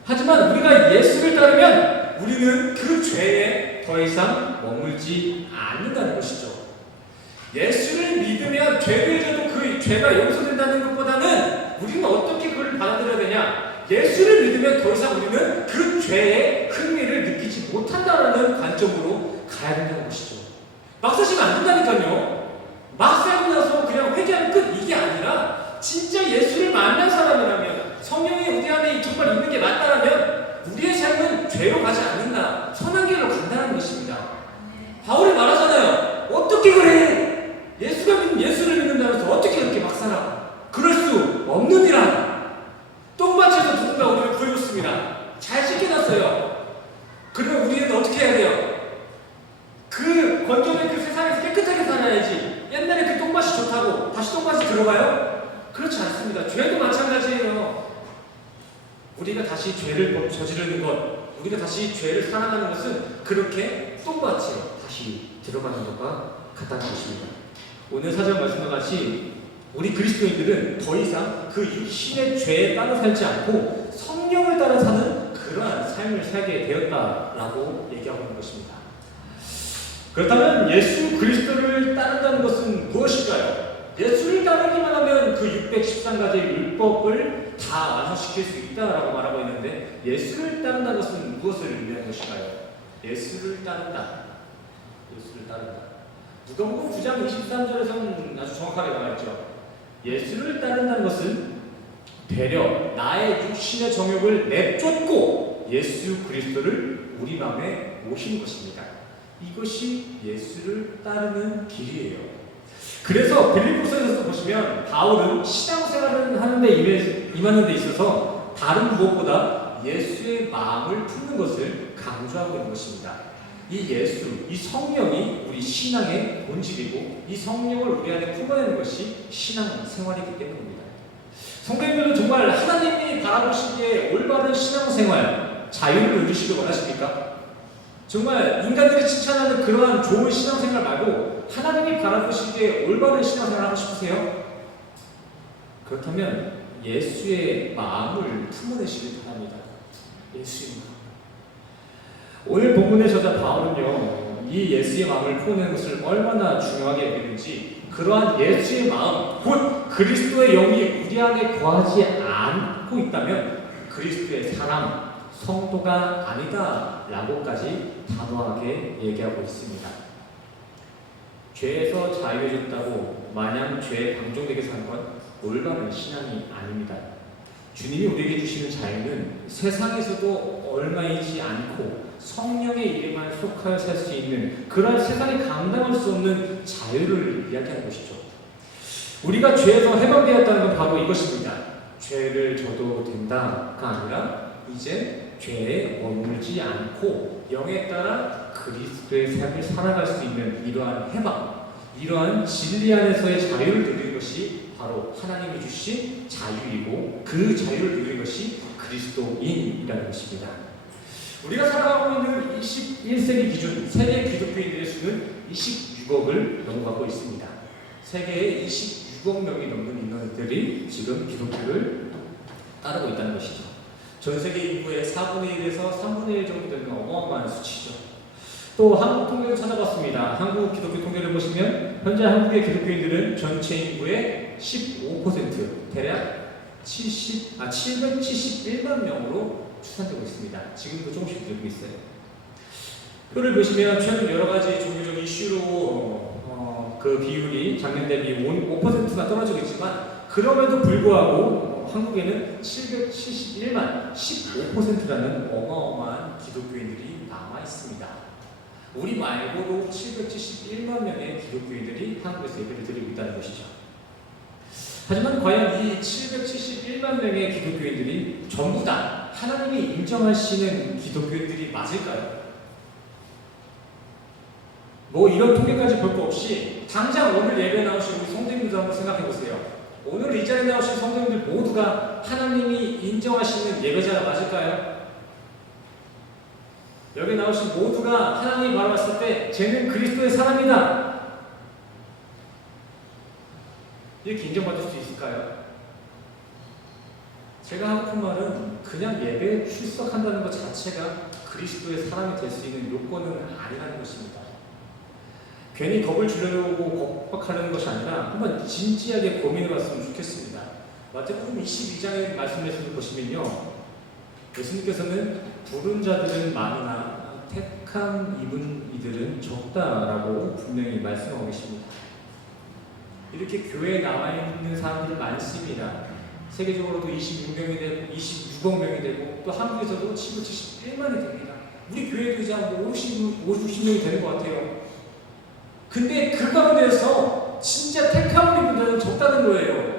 하지만 우리가 예수를 따르면 우리는 그 죄에 더 이상 머물지 않는다는 것이죠. 예수를 믿으면 죄를 져도 그 죄가 용서된다는 것보다는 우리는 어떻게 그걸 받아들여야 되냐? 예수를 믿으면 더 이상 우리는 그 죄에 흥미를 느끼지 못한다라는 관점으로 가야 된다는 것이죠. 막 사시면 안 된다니까요. 막 살고 나서 그냥 회개하면 끝, 이게 아니라 진짜 예수를 만난 사람이라면, 성령이 우리 안에 정말 있는 게 맞다라면 우리의 삶은 죄로 가지 않는다, 선한 길로 간다는 것입니다. 바울이 말하잖아요. 어떻게 그래? 예수를 믿는다면서 어떻게 그렇게 막 살아? 그럴 수 없느니라. 똥밭에서 누군가 우리를 구해줬습니다. 잘 씻겨놨어요. 그러면 우리는 어떻게 해야 돼요? 그 건조된 그 세상에서 깨끗하게 살아야지. 옛날에 그 똥밭이 좋다고 다시 똥밭에 들어가요? 그렇지 않습니다. 죄도 마찬가지예요. 우리가 다시 죄를 저지르는 것, 우리가 다시 죄를 사랑하는 것은 그렇게 똥밭에 다시 들어가는 것과 같다는 것입니다. 오늘 사전 말씀과 같이 우리 그리스도인들은 더 이상 그 육신의 죄에 따라 살지 않고 성령을 따라 사는 그러한 삶을 살게 되었다라고 얘기하고 있는 것입니다. 그렇다면 예수 그리스도를 따른다는 것은 무엇일까요? 예수를 따르기만 하면 그 613가지의 율법을 다 완성시킬 수 있다라고 말하고 있는데, 예수를 따른다는 것은 무엇을 의미하는 것일까요? 예수를 따른다. 예수를 따른다. 누가복음 9장 23절에서는 아주 정확하게 나와 있죠. 예수를 따른다는 것은 되려 나의 육신의 정욕을 내쫓고 예수 그리스도를 우리 마음에 모시는 것입니다. 이것이 예수를 따르는 길이에요. 그래서 빌립보서에서 보시면 바울은 신앙생활을 하는데 임하는 데 있어서 다른 무엇보다 예수의 마음을 품는 것을 강조하고 있는 것입니다. 이 예수, 이 성령이 우리 신앙의 본질이고 이 성령을 우리 안에 품어내는 것이 신앙생활이기 때문입니다. 성도님들은 정말 하나님이 바라보시기에 올바른 신앙생활, 자유를 누리시길 원하십니까? 정말 인간들이 칭찬하는 그러한 좋은 신앙생활 말고 하나님이 바라보시기에 올바른 신앙생활을 하고 싶으세요? 그렇다면 예수의 마음을 품어내시길 바랍니다. 예수의 마음. 오늘 본문의 저자 바울은요, 이 예수의 마음을 품어내는 것을 얼마나 중요하게 여기는지, 그러한 예수의 마음, 곧 그리스도의 영이 우리 안에 거하지 않고 있다면 그리스도의 사람, 성도가 아니다 라고까지 단호하게 얘기하고 있습니다. 죄에서 자유해졌다고 마냥 죄에 방종되게 사는 건 올바른 신앙이 아닙니다. 주님이 우리에게 주시는 자유는 세상에서도 얼마이지 않고 성령의 이름만 속하여 살 수 있는 그런 세상이 감당할 수 없는 자유를 이야기하는 것이죠. 우리가 죄에서 해방되었다는 건 바로 이것입니다. 죄를 져도 된다가 아니라 이제 죄에 머물지 않고 영에 따라 그리스도의 삶을 살아갈 수 있는 이러한 해방, 이러한 진리 안에서의 자유를 누리는 것이 바로 하나님이 주신 자유이고, 그 자유를 누리는 것이 그리스도인이라는 것입니다. 우리가 살아가고 있는 21세기 기준 세계 기독교인들의 수는 26억을 넘어가고 있습니다. 세계에 26억 명이 넘는 인원들이 지금 기독교를 따르고 있다는 것이죠. 전 세계 인구의 4분의 1에서 3분의 1 정도 되는 어마어마한 수치죠. 또 한국 통계를 찾아봤습니다. 한국 기독교 통계를 보시면 현재 한국의 기독교인들은 전체 인구의 15%, 대략 771만 명으로 추산되고 있습니다. 지금도 조금씩 늘고 있어요. 표를 보시면 최근 여러 가지 종교적 이슈로 그 비율이 작년 대비 5%나 떨어지고 있지만, 그럼에도 불구하고 한국에는 771만 15%라는 어마어마한 기독교인들이 남아 있습니다. 우리 말고도 771만 명의 기독교인들이 한국에서 예배를 드리고 있다는 것이죠. 하지만 과연 이 771만 명의 기독교인들이 전부 다 하나님이 인정하시는 기독교인들이 맞을까요? 뭐 이런 통계까지 볼 거 없이 당장 오늘 예배에 나오신 우리 성도님들도 한번 생각해 보세요. 오늘 이 자리에 나오신 성도님들 모두가 하나님이 인정하시는 예배자가 맞을까요? 여기 나오신 모두가 하나님이 바라봤을 때 쟤는 그리스도의 사람이다, 이렇게 인정받을 수 있을까요? 제가 하고 싶은 말은 그냥 예배에 출석한다는 것 자체가 그리스도의 사람이 될 수 있는 요건은 아니라는 것입니다. 괜히 겁을 주려고 겁박하려는 것이 아니라 한번 진지하게 고민해 봤으면 좋겠습니다. 마태복음 22장의 말씀을 보시면요, 예수님께서는 부른 자들은 많으나 택함 입은 이들은 적다라고 분명히 말씀하고 계십니다. 이렇게 교회에 남아있는 사람들이 많습니다. 세계적으로도 26명이 되고 26억 명이 되고 또 한국에서도 71만이 됩니다. 우리 교회도 이제 한 50명이 되는 것 같아요. 근데 그 가운데서 진짜 택함을 입은 자는 적다는 거예요.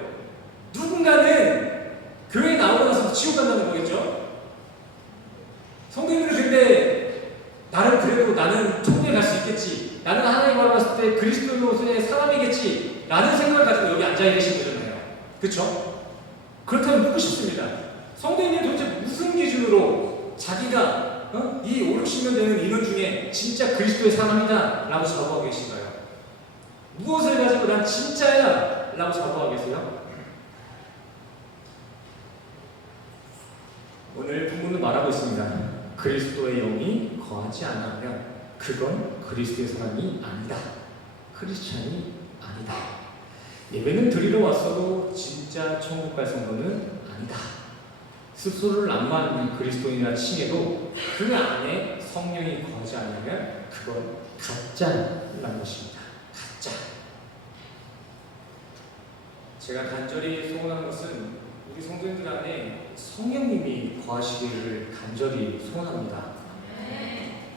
누군가는 교회에 나오고 나서 지옥 간다는 거겠죠? 성도님들은 근데 나는 천국에 갈 수 있겠지, 나는 하나님 바라봤을 때 그리스도의 사람이겠지 라는 생각을 가지고 여기 앉아 계신 거잖아요. 그렇죠? 그렇다면 묻고 싶습니다. 성도님이 도대체 무슨 기준으로 자기가 이 5, 60명 되는 인원 중에 진짜 그리스도의 사람이다 라고 자부하고 계신가요? 무엇을 가지고 난 진짜야 라고 자부하고 계세요? 오늘 본문은 말하고 있습니다. 그리스도의 영이 거하지 않으면 그건 그리스도의 사람이 아니다. 크리스찬이 아니다. 예배는 드리러 왔어도 진짜 천국 갈 성도는 아니다. 스스로를 안 맞는 그리스도인이라 칭해도 그 안에 성령이 거하지 않으면 그건 가짜라는 것입니다. 가짜. 제가 간절히 소원하는 것은 우리 성도님들 안에 성령님이 거하시기를 간절히 소원합니다.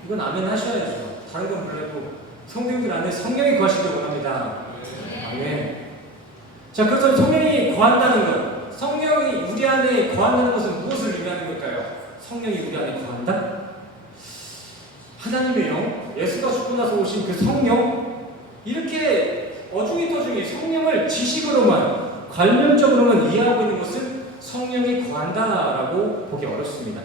이건 아멘 하셔야죠. 다른 건 몰라도 성도님들 안에 성령이 거하시기를 원합니다. 아멘. 자, 그렇다면 성령이 거한다는 것, 성령이 우리 안에 거한다는 것은 무엇을 의미하는 걸까요? 성령이 우리 안에 거한다? 하나님의 영, 예수가 죽고 나서 오신 그 성령, 이렇게 어중이터중이 성령을 지식으로만 관념적으로만 이해하고 있는 것은 성령이 거한다라고 보기 어렵습니다.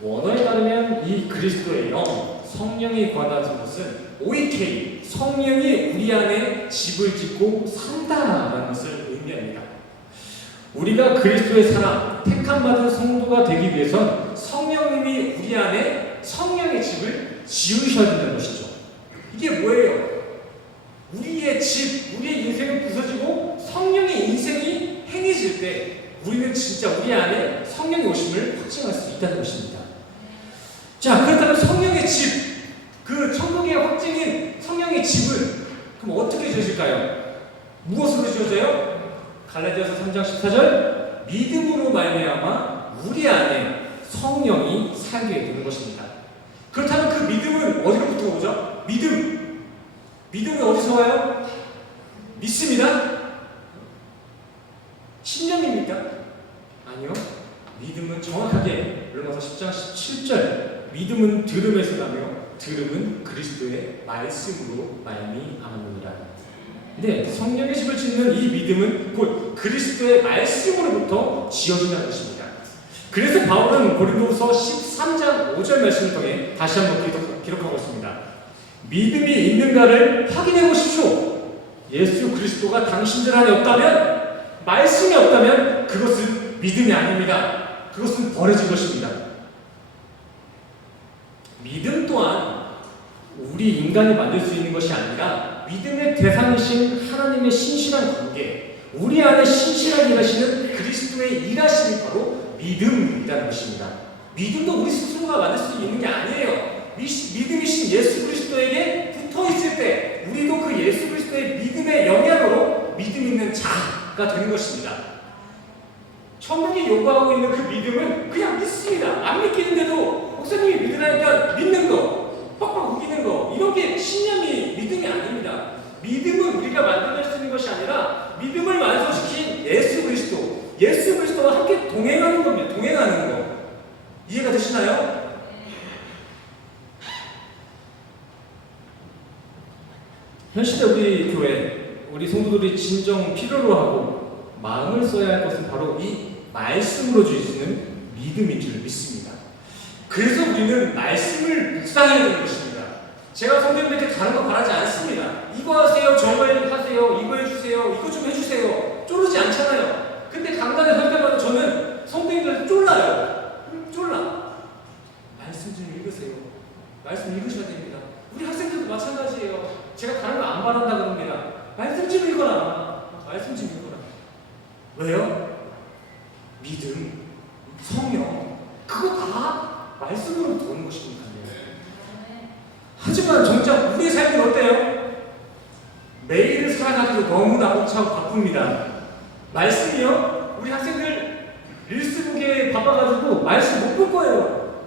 원어에 따르면 이 그리스도의 영, 성령이 거한다는 것은 OEK, 성령이 우리 안에 집을 짓고 산다라는 것을 의미합니다. 우리가 그리스도의 사람, 택함받은 성도가 되기 위해선 성령님이 우리 안에 성령의 집을 지으셔야 된다는 것이죠. 이게 뭐예요? 우리의 집, 우리의 인생은 부서지고 성령의 인생이 행해질 때 우리는 진짜 우리 안에 성령의 오심을 확증할 수 있다는 것입니다. 자, 그렇다면 성령의 집, 그 천국의 확증인 성령의 집을 그럼 어떻게 지어질까요? 무엇으로 지어져요? 갈라디아서 3장 14절, 믿음으로 말미암아 우리 안에 성령이 살게 되는 것입니다. 그렇다면 그 믿음은 어디로부터 오죠? 믿음은 어디서 와요? 믿습니다. 신념입니까? 아니요. 믿음은 정확하게 로마서 10장 17절, 믿음은 들음에서 나며 들음은 그리스도의 말씀으로 말미암으니라. 네, 성령의 집을 짓는 이 믿음은 곧 그리스도의 말씀으로부터 지어진다는 것입니다. 그래서 바울은 고린도후서 13장 5절 말씀을 통해 다시 한번 기록하고 있습니다. 믿음이 있는가를 확인해 보십시오. 예수 그리스도가 당신들 안에 없다면, 말씀이 없다면 그것은 믿음이 아닙니다. 그것은 버려진 것입니다. 믿음 또한 우리 인간이 만들 수 있는 것이 아니라 믿음의 대상이신 하나님의 신실한 관계, 우리 안에 신실하게 일하시는 그리스도의 일하심이 바로 믿음이라는 것입니다. 믿음도 우리 스스로가 만들 수 있는 게 아니에요. 믿음이신 예수 그리스도에게 붙어 있을 때 우리도 그 예수 그리스도의 믿음의 영향으로 믿음 있는 자가 되는 것입니다. 천국이 요구하고 있는 그 믿음은 그냥 믿습니다. 안 믿기는데도 목사님이 믿으라니까 믿는 거, 빡빡 우기는 거, 이런 게 신념이 믿음이 아닙니다. 믿음은 우리가 만들어낼 수 있는 것이 아니라 믿음을 완성시킨 예수 그리스도와 함께 동행하는 겁니다. 동행하는 거. 이해가 되시나요? 현 시대 우리 교회, 우리 성도들이 진정 필요로 하고 마음을 써야 할 것은 바로 이 말씀으로 주시는 믿음인 줄 믿습니다. 그래서 우리는 말씀을 묵상해야 되는 것입니다. 제가 성도님들께 다른 거 바라지 않습니다. 이거 하세요, 저거 하세요, 이거 해주세요, 이거 좀 해주세요. 쪼르지 않잖아요. 근데 강단에 설 때마다 저는 좀 읽어라. 말씀 좀 읽어라. 왜요? 믿음, 성령, 그거 다 말씀으로 도는 것이니까요. 하지만 정작 우리의 삶은 어때요? 매일을 살아가기도 너무나 벅차고 바쁩니다. 말씀이요? 우리 학생들 릴스 보기에 바빠가지고 말씀 못 볼 거예요.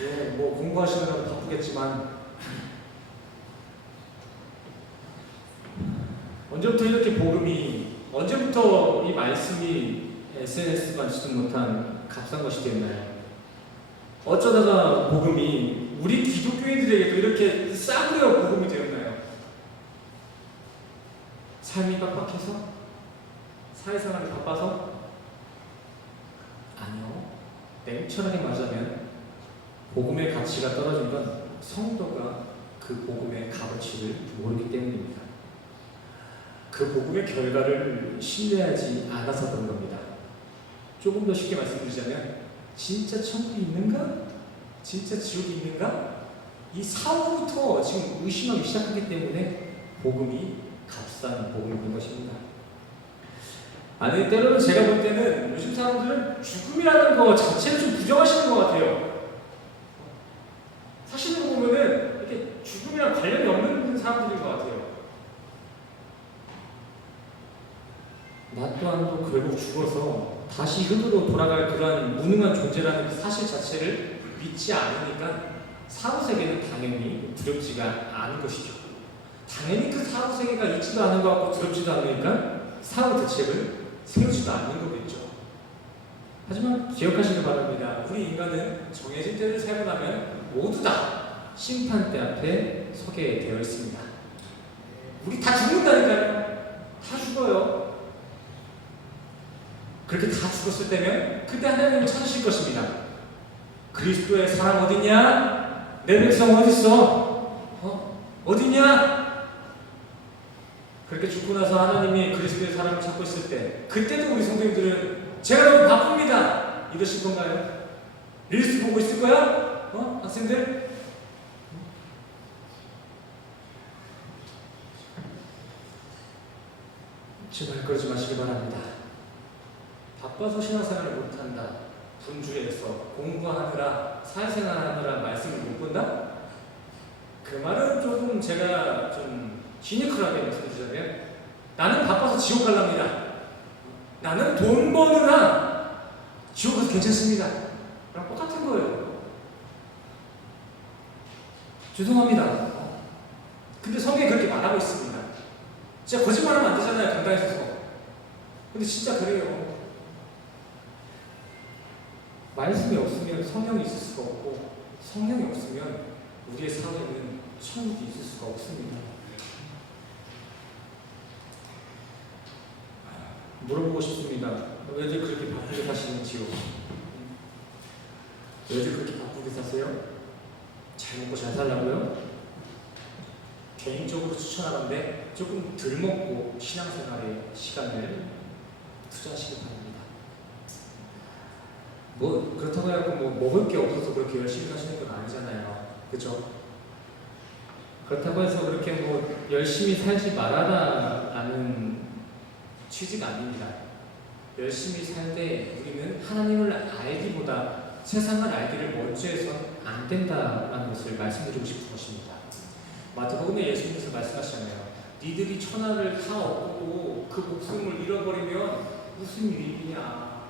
예, 뭐 공부하시느라고 바쁘겠지만 언제부터 이렇게 복음이, 언제부터 이 말씀이 SNS가 주지 못한 값싼 것이 됐나요? 어쩌다가 복음이 우리 기독교인들에게도 이렇게 싸구려 복음이 되었나요? 삶이 빡빡해서? 사회생활이 바빠서? 아니요. 냉철하게 말하자면 복음의 가치가 떨어진 건 성도가 그 복음의 값어치를 모르기 때문입니다. 그 복음의 결과를 신뢰하지 않아서 그런 겁니다. 조금 더 쉽게 말씀드리자면 진짜 천국이 있는가? 진짜 지옥이 있는가? 이 사후부터 지금 의심하기 시작하기 때문에 복음이 값싼 복음이 된 것입니다. 아니, 때로는 제가 볼 때는 요즘 사람들은 죽음이라는 거 자체를 좀 부정하시는 것 같아요. 사실로 보면은 이렇게 죽음이랑 관련이 없는 사람들인 것 같아요. 나 또한도 결국 죽어서 다시 흙으로 돌아갈 그러한 무능한 존재라는 그 사실 자체를 믿지 않으니까 사후세계는 당연히 두렵지가 않은 것이죠. 당연히 그 사후세계가 있지도 않은 것 같고 두렵지도 않으니까 사후 대책을 세우지도 않는 거겠죠. 하지만 기억하시길 바랍니다. 우리 인간은 정해진 때를 살고 나면 모두 다 심판대 앞에 서게 되어 있습니다. 우리 다 죽는다니까요. 다 죽어요. 그렇게 다 죽었을 때면 그때 하나님을 찾으실 것입니다. 그리스도의 사랑 어딨냐? 내 백성 어딨어? 어딨냐? 그렇게 죽고 나서 하나님이 그리스도의 사랑을 찾고 있을 때 그때도 우리 성도님들은 제가 너무 바쁩니다 이러실 건가요? 릴스 보고 있을 거야? 학생들? 제발 그러지 마시기 바랍니다. 바빠서 신앙생활을 못한다, 분주해서 공부하느라 사회생활하느라 말씀을 못 본다? 그 말은 조금 제가 좀 시니컬하게 말씀드리자면 나는 바빠서 지옥 갈랍니다. 나는 돈 버느라 지옥 가서 괜찮습니다. 그랑 똑같은 거예요. 죄송합니다. 근데 성경이 그렇게 말하고 있습니다. 진짜 거짓말하면 안 되잖아요, 강당에 서서. 근데 진짜 그래요. 말씀이 없으면 성령이 있을 수가 없고, 성령이 없으면 우리의 사회에는 천국이 있을 수가 없습니다. 물어보고 싶습니다. 왜들 그렇게 바쁘게 사시는지요? 왜들 그렇게 바쁘게 사세요? 잘 먹고 잘 살라고요? 개인적으로 추천하는데 조금 덜 먹고 신앙생활에 시간을 투자하시기 바랍니다. 뭐 그렇다고 해서 뭐 먹을 게 없어서 그렇게 열심히 사시는 건 아니잖아요. 그렇죠? 그렇다고 해서 그렇게 뭐 열심히 살지 말아라라는 취지가 아닙니다. 열심히 살 때 우리는 하나님을 알기보다 세상을 알기를 먼저 해서는 안 된다라는 것을 말씀드리고 싶은 것입니다. 마태복음에 예수님께서 말씀하시잖아요. 니들이 천하를 다 얻고 그 목숨을 잃어버리면 무슨 일이냐?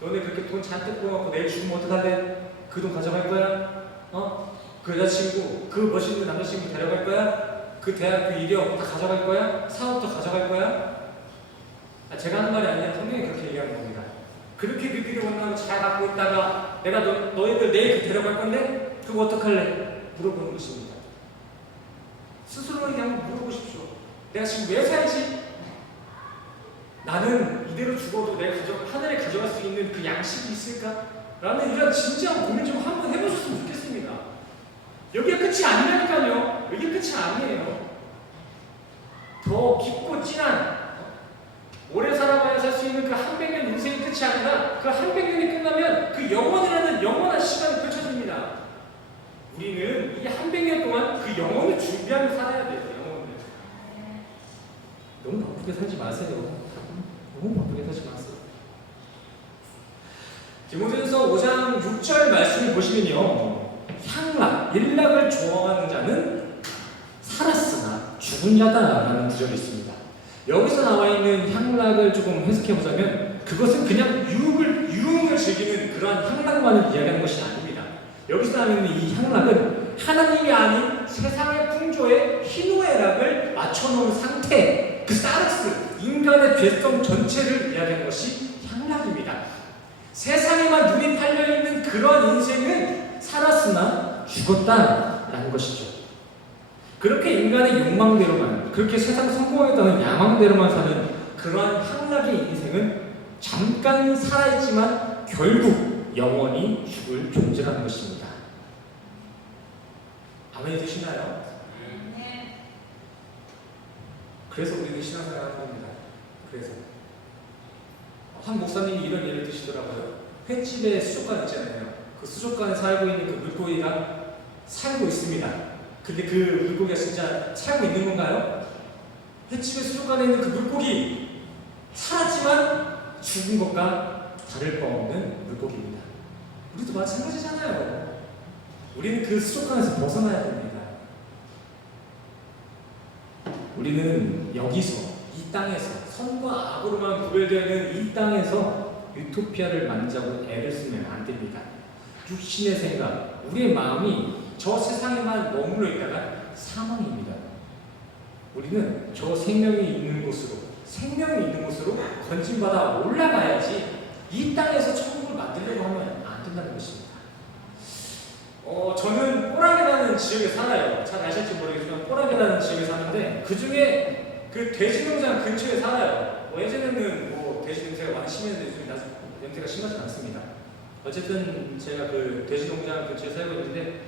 너네 그렇게 돈 잔뜩 모아갖고 내일 죽으면 어떡할래? 그 돈 가져갈 거야? 그 여자친구, 그 멋있는 남자친구 데려갈 거야? 그 대학 그 이력 다 가져갈 거야? 사업도 가져갈 거야? 제가 하는 말이 아니라 성경이 그렇게 얘기하는 겁니다. 그렇게 그들이 원하는 잘 갖고 있다가 내가 너희들 내일 그 데려갈 건데 그거 어떡할래? 물어보는 것입니다. 스스로에게 한번 물어보십시오. 내가 지금 왜 살지? 나는 이대로 죽어도 내가 하늘에 가져갈 수 있는 그 양식이 있을까? 라는 이런 진지한 고민 좀 한번 해보셨으면 좋겠습니다. 여기가 끝이 아니라니까요. 여기가 끝이 아니에요. 더 깊고 진한 오래 살아봐야 살 수 있는 그 한 백 년 인생의 끝이 아니라 그 한 백 년이 끝나면 그 영원이라는 영원한 시간이 펼쳐집니다. 우리는 이 한 백 년 동안 그 영원 준비하며 살아야 돼요, 영혼을. 너무 바쁘게 살지 마세요. 너무 바쁘게 살지 마세요. 디모데전서 5장 6절 말씀을 보시면요, 향락, 일락을 좋아하는 자는 살았으나 죽은 자다라는 구절이 있습니다. 여기서 나와 있는 향락을 조금 해석해 보자면 그것은 그냥 유흥을 즐기는 그러한 향락만을 이야기하는 것이 아닙니다. 여기서 나와 있는 이 향락은 하나님이 아닌 세상의 풍조에 희노애락을 맞춰놓은 상태, 그 사르스, 인간의 죄성 전체를 이야기하는 것이 향락입니다. 세상에만 눈이 팔려있는 그런 인생은 살았으나 죽었다라는 것이죠. 그렇게 인간의 욕망대로만, 그렇게 세상 성공했다는 야망대로만 사는 그러한 향락의 인생은 잠깐 살아있지만 결국 영원히 죽을 존재라는 것입니다. 아멘 드시나요? 네. 그래서 우리는 신앙생활 하는 겁니다. 그래서 한 목사님이 이런 예를 드시더라고요. 횟집에 수족관 있잖아요. 그 수족관에 살고 있는 그 물고기가 살고 있습니다. 근데 그 물고기가 진짜 살고 있는 건가요? 횟집에 수족관에 있는 그 물고기 살았지만 죽은 것과 다를 바 없는 물고기입니다. 우리도 마찬가지잖아요. 우리는 그 수족관에서 벗어나야 됩니다. 우리는 여기서, 이 땅에서, 선과 악으로만 구별되어 있는 이 땅에서 유토피아를 만들자고 애를 쓰면 안 됩니다. 육신의 생각, 우리의 마음이 저 세상에만 머물러 있다가 사망입니다. 우리는 저 생명이 있는 곳으로 건진받아 올라가야지 이 땅에서 천국을 만들려고 하면 안 된다는 것입니다. 저는 뽀락이라는 지역에 살아요. 잘 아실지 모르겠지만 뽀락이라는 지역에 사는데 그 중에 그 돼지농장 근처에 살아요. 예전에는 돼지 냄새가 많이 심했는데 요즘 냄새가 심하지 않습니다. 어쨌든 제가 그 돼지농장 근처에 살고 있는데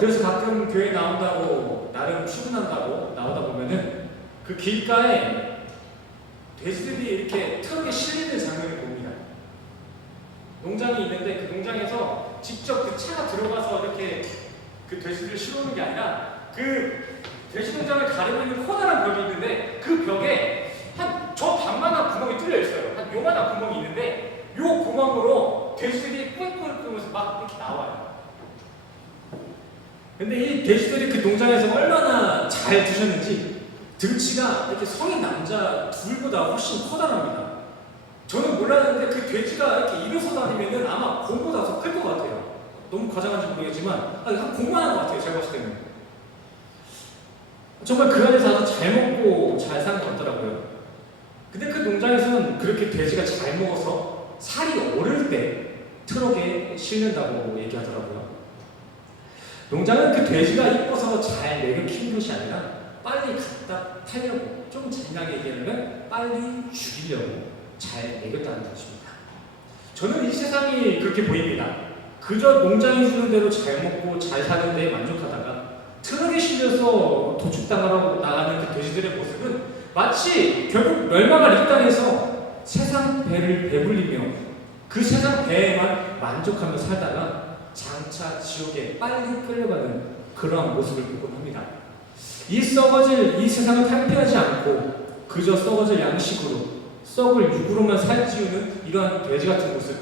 그래서 가끔 교회 나온다고 나름 출근한다고 나오다 보면은 그 길가에 돼지들이 이렇게 트럭에 실리는 장면을 봅니다. 농장이 있는데 그 농장에서 직접 그 차가 들어가서 이렇게 그 돼지들을 실어오는 게 아니라 그 돼지 농장을 가리고 있는 커다란 벽이 있는데 그 벽에 한 저 방만한 구멍이 뚫려 있어요. 한 요만한 구멍이 있는데 요 구멍으로 돼지들이 꾸역꾸역 끓으면서 막 이렇게 나와요. 근데 이 돼지들이 그 농장에서 얼마나 잘 드셨는지 등치가 이렇게 성인 남자 둘보다 훨씬 커다랍니다. 저는 몰랐는데 그 돼지가 이렇게 일어서 다니면은 아마 공보다 더 클 것 같아요. 너무 과장한지 모르겠지만 한 공만한 것 같아요. 제가 봤을 때는. 정말 그 안에서 아주 잘 먹고 잘 산 것 같더라고요. 근데 그 농장에서는 그렇게 돼지가 잘 먹어서 살이 오를 때 트럭에 실는다고 얘기하더라고요. 농장은 그 돼지가 이뻐서 잘 먹여 키운 것이 아니라 빨리 갖다 팔려고, 좀 잔인하게 얘기하면 빨리 죽이려고 잘 먹였다는 것입니다. 저는 이 세상이 그렇게 보입니다. 그저 농장이 주는 대로 잘 먹고 잘 사는 데 만족하다가 트럭에 실려서 도축당하러 나가는 그 돼지들의 모습은 마치 결국 멸망할 이 땅에서 세상 배를 배불리며 그 세상 배에만 만족하며 살다가 장차 지옥에 빨리 끌려가는 그러한 모습을 보곤 합니다. 이 썩어질 이 세상을 탈피하지 않고 그저 썩어질 양식으로 썩을 육으로만 살찌우는 이러한 돼지 같은 모습,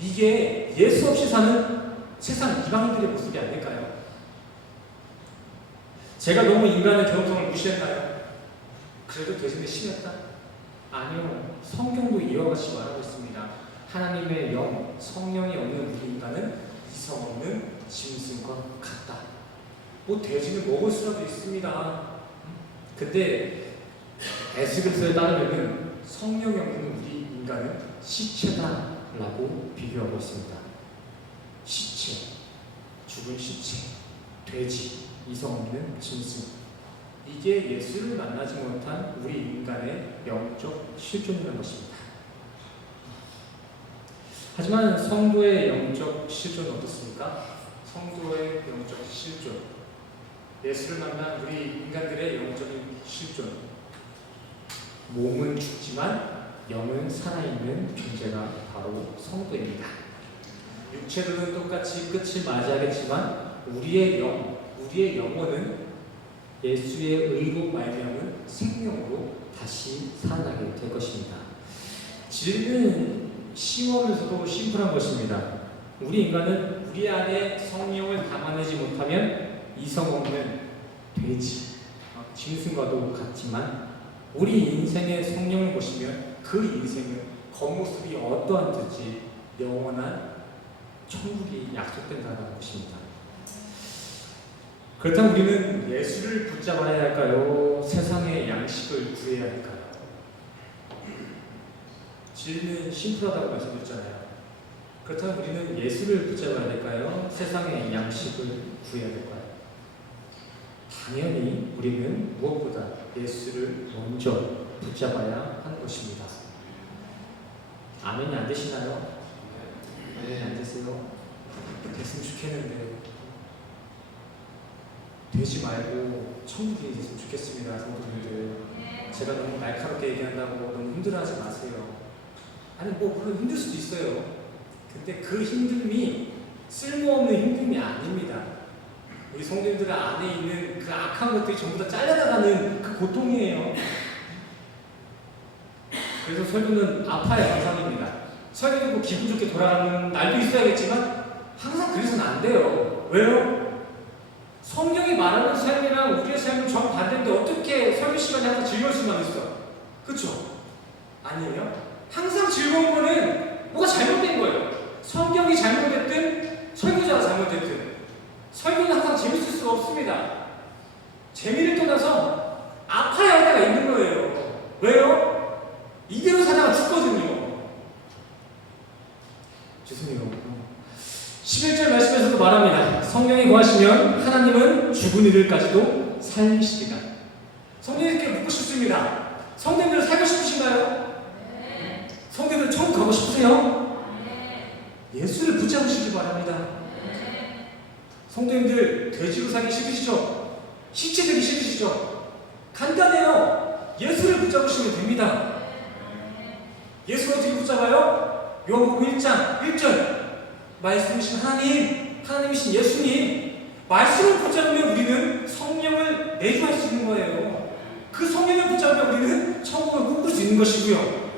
이게 예수 없이 사는 세상 이방인들의 모습이 아닐까요? 제가 너무 인간의 경험성을 무시했나요? 그래도 돼지는 심했다? 아니요. 성경도 이와 같이 말하고 있습니다. 하나님의 영, 성령이 없는 우리 인간은 이성 없는 짐승과 같다. 돼지는 먹을 수라도 있습니다. 근데 에스겔서에 따르면은 성령이 없는 우리 인간은 시체다라고 비교하고 있습니다. 시체, 죽은 시체, 돼지, 이성 없는 짐승. 이게 예수를 만나지 못한 우리 인간의 영적 실존이라는 것입니다. 하지만 성도의 영적 실존은 어떻습니까? 성도의 영적 실존, 예수를 만난 우리 인간들의 영적인 실존, 몸은 죽지만 영은 살아있는 존재가 바로 성도입니다. 육체로는 똑같이 끝을 맞이하겠지만 우리의 영, 우리의 영혼은 예수의 의로 말미암은 생명으로 다시 살아나게 될 것입니다. 진리는 심오하면서도 심플한 것입니다. 우리 인간은 우리 안에 성령을 담아내지 못하면 이성 없는 돼지, 짐승과도 같지만 우리 인생의 성령을 보시면 그 인생은 겉모습이 어떠한지 영원한 천국이 약속된다는 것입니다. 그렇다면 우리는 예수를 붙잡아야 할까요? 세상의 양식을 구해야 할까요? 진리는 심플하다고 말씀드렸잖아요. 그렇다면 우리는 예수를 붙잡아야 될까요? 세상의 양식을 구해야 될까요? 당연히 우리는 무엇보다 예수를 먼저 붙잡아야 하는 것입니다. 아멘이 안 되시나요? 네, 안 되세요? 됐으면 좋겠는데 되지 말고 천국이 됐으면 좋겠습니다. 성도님들, 제가 너무 날카롭게 얘기한다고 너무 힘들어하지 마세요. 아니 물론 힘들 수도 있어요. 근데 그 힘듦이 쓸모없는 힘듦이 아닙니다. 우리 성도님들 안에 있는 그 악한 것들이 전부 다 잘려나가는 그 고통이에요. 그래서 설교는 아파야 정상입니다. 설교 듣고 기분 좋게 돌아가는 날도 있어야겠지만 항상 그래서는 안 돼요. 왜요? 성경이 말하는 삶이랑 우리의 삶은 정반대인데 어떻게 설교 시간이 항상 즐거울 수만 있어? 그렇죠? 아니에요? 항상 즐거운 거는 뭐가 잘못된 거예요. 성경이 잘못됐든 설교자가 잘못됐든 설교는 항상 재밌을 수가 없습니다. 재미를 떠나서 아파야 할 때가 있는 거예요. 왜요? 이대로 살다가 죽거든요. 죄송해요. 11절 말씀에서도 말합니다. 성령이 거하시면 하나님은 죽은 이들까지도 살리시리라. 성령님께 묻고 싶습니다. 성도님들 살고 싶으신가요? 네. 성도님들 천국 가고 싶으세요? 네. 예수를 붙잡으시기 바랍니다. 네. 성도님들 돼지로 살기 싫으시죠? 시체 되기 싫으시죠? 간단해요. 예수를 붙잡으시면 됩니다. 예수를 어떻게 붙잡아요? 요한복음 1장 1절 말씀이신 하나님이신 예수님 말씀을 붙잡으면 우리는 성령을 내주할 수 있는 거예요. 그 성령을 붙잡으면 우리는 천국을 꿈꿀 수 있는 것이고요.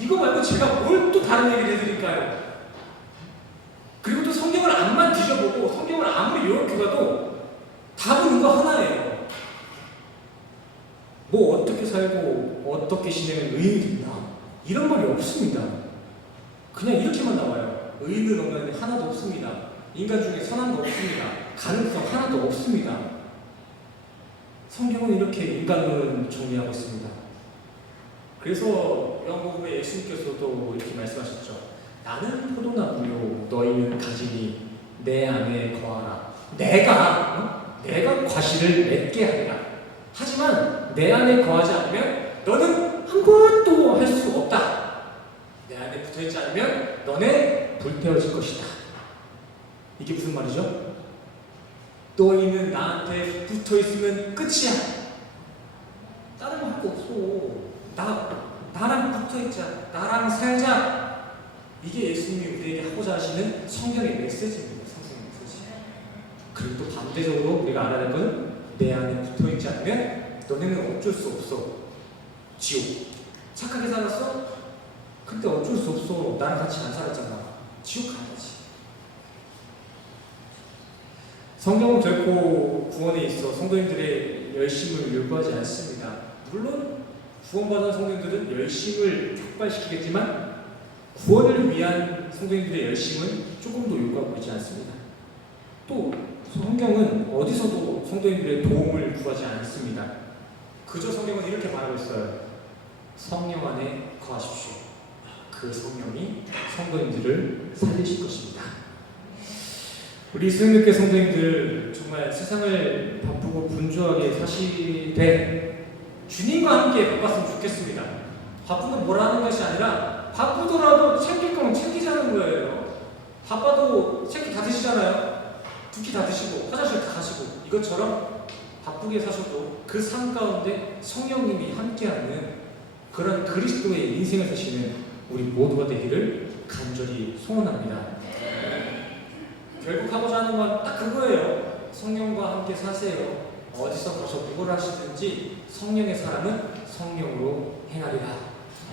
이거 말고 제가 뭘 또 다른 얘기를 해드릴까요? 그리고 또 성경을 암만 뒤져보고 성경을 아무리 요약해봐도 답은 이거 하나예요. 뭐 어떻게 살고 어떻게 지내면 의인이 된다 이런 말이 없습니다. 그냥 이렇게만 나와요. 의인은 없는데 하나도 없습니다. 인간 중에 선한 거 없습니다. 가능성 하나도 없습니다. 성경은 이렇게 인간론을 정리하고 있습니다. 그래서 요한복음에 예수님께서도 이렇게 말씀하셨죠. 나는 포도나무요 너희는 가지니 내 안에 거하라. 내가 과실을 맺게 하리라. 하지만 내 안에 거하지 않으면 너는 아무것도 할 수 없다. 내 안에 붙어있지 않으면 너네 불태워질 것이다. 이게 무슨 말이죠? 너희는 나한테 붙어있으면 끝이야. 다른 거 할 거 없어. 나랑 붙어있자. 나랑 살자. 이게 예수님이 우리에게 하고자 하시는 성경의 메시지입니다. 성경의 메시지. 그리고 또 반대적으로 우리가 알아야 할 것은 내 안에 붙어있지 않으면 너네는 어쩔 수 없어. 지옥. 착하게 살았어? 근데 어쩔 수 없어. 나랑 같이 안 살았잖아. 지옥 가야지. 성경은 결코 구원에 있어 성도님들의 열심을 요구하지 않습니다. 물론 구원받은 성도님들은 열심을 촉발시키겠지만 구원을 위한 성도님들의 열심은 조금도 요구하고 있지 않습니다. 또 성경은 어디서도 성도님들의 도움을 구하지 않습니다. 그저 성경은 이렇게 말하고 있어요. 성령 안에 거하십시오. 그 성령이 성도님들을 살리실 것입니다. 우리 수행교회 성도님들 정말 세상을 바쁘고 분주하게 사시되 주님과 함께 바빴으면 좋겠습니다. 바쁜 건 뭐라 하는 것이 아니라 바쁘더라도 챙길 거면 챙기자는 거예요. 바빠도 새끼 다 드시잖아요. 두 끼 다 드시고 화장실 다 가시고 이것처럼 바쁘게 사셔도 그 삶 가운데 성령님이 함께하는 그런 그리스도의 인생을 사시는 우리 모두가 되기를 간절히 소원합니다. 결국 하고자 하는 건 딱 그거예요. 성령과 함께 사세요. 어디서 거기서 누구를 하시든지 성령의 사람은 성령으로 행하리라.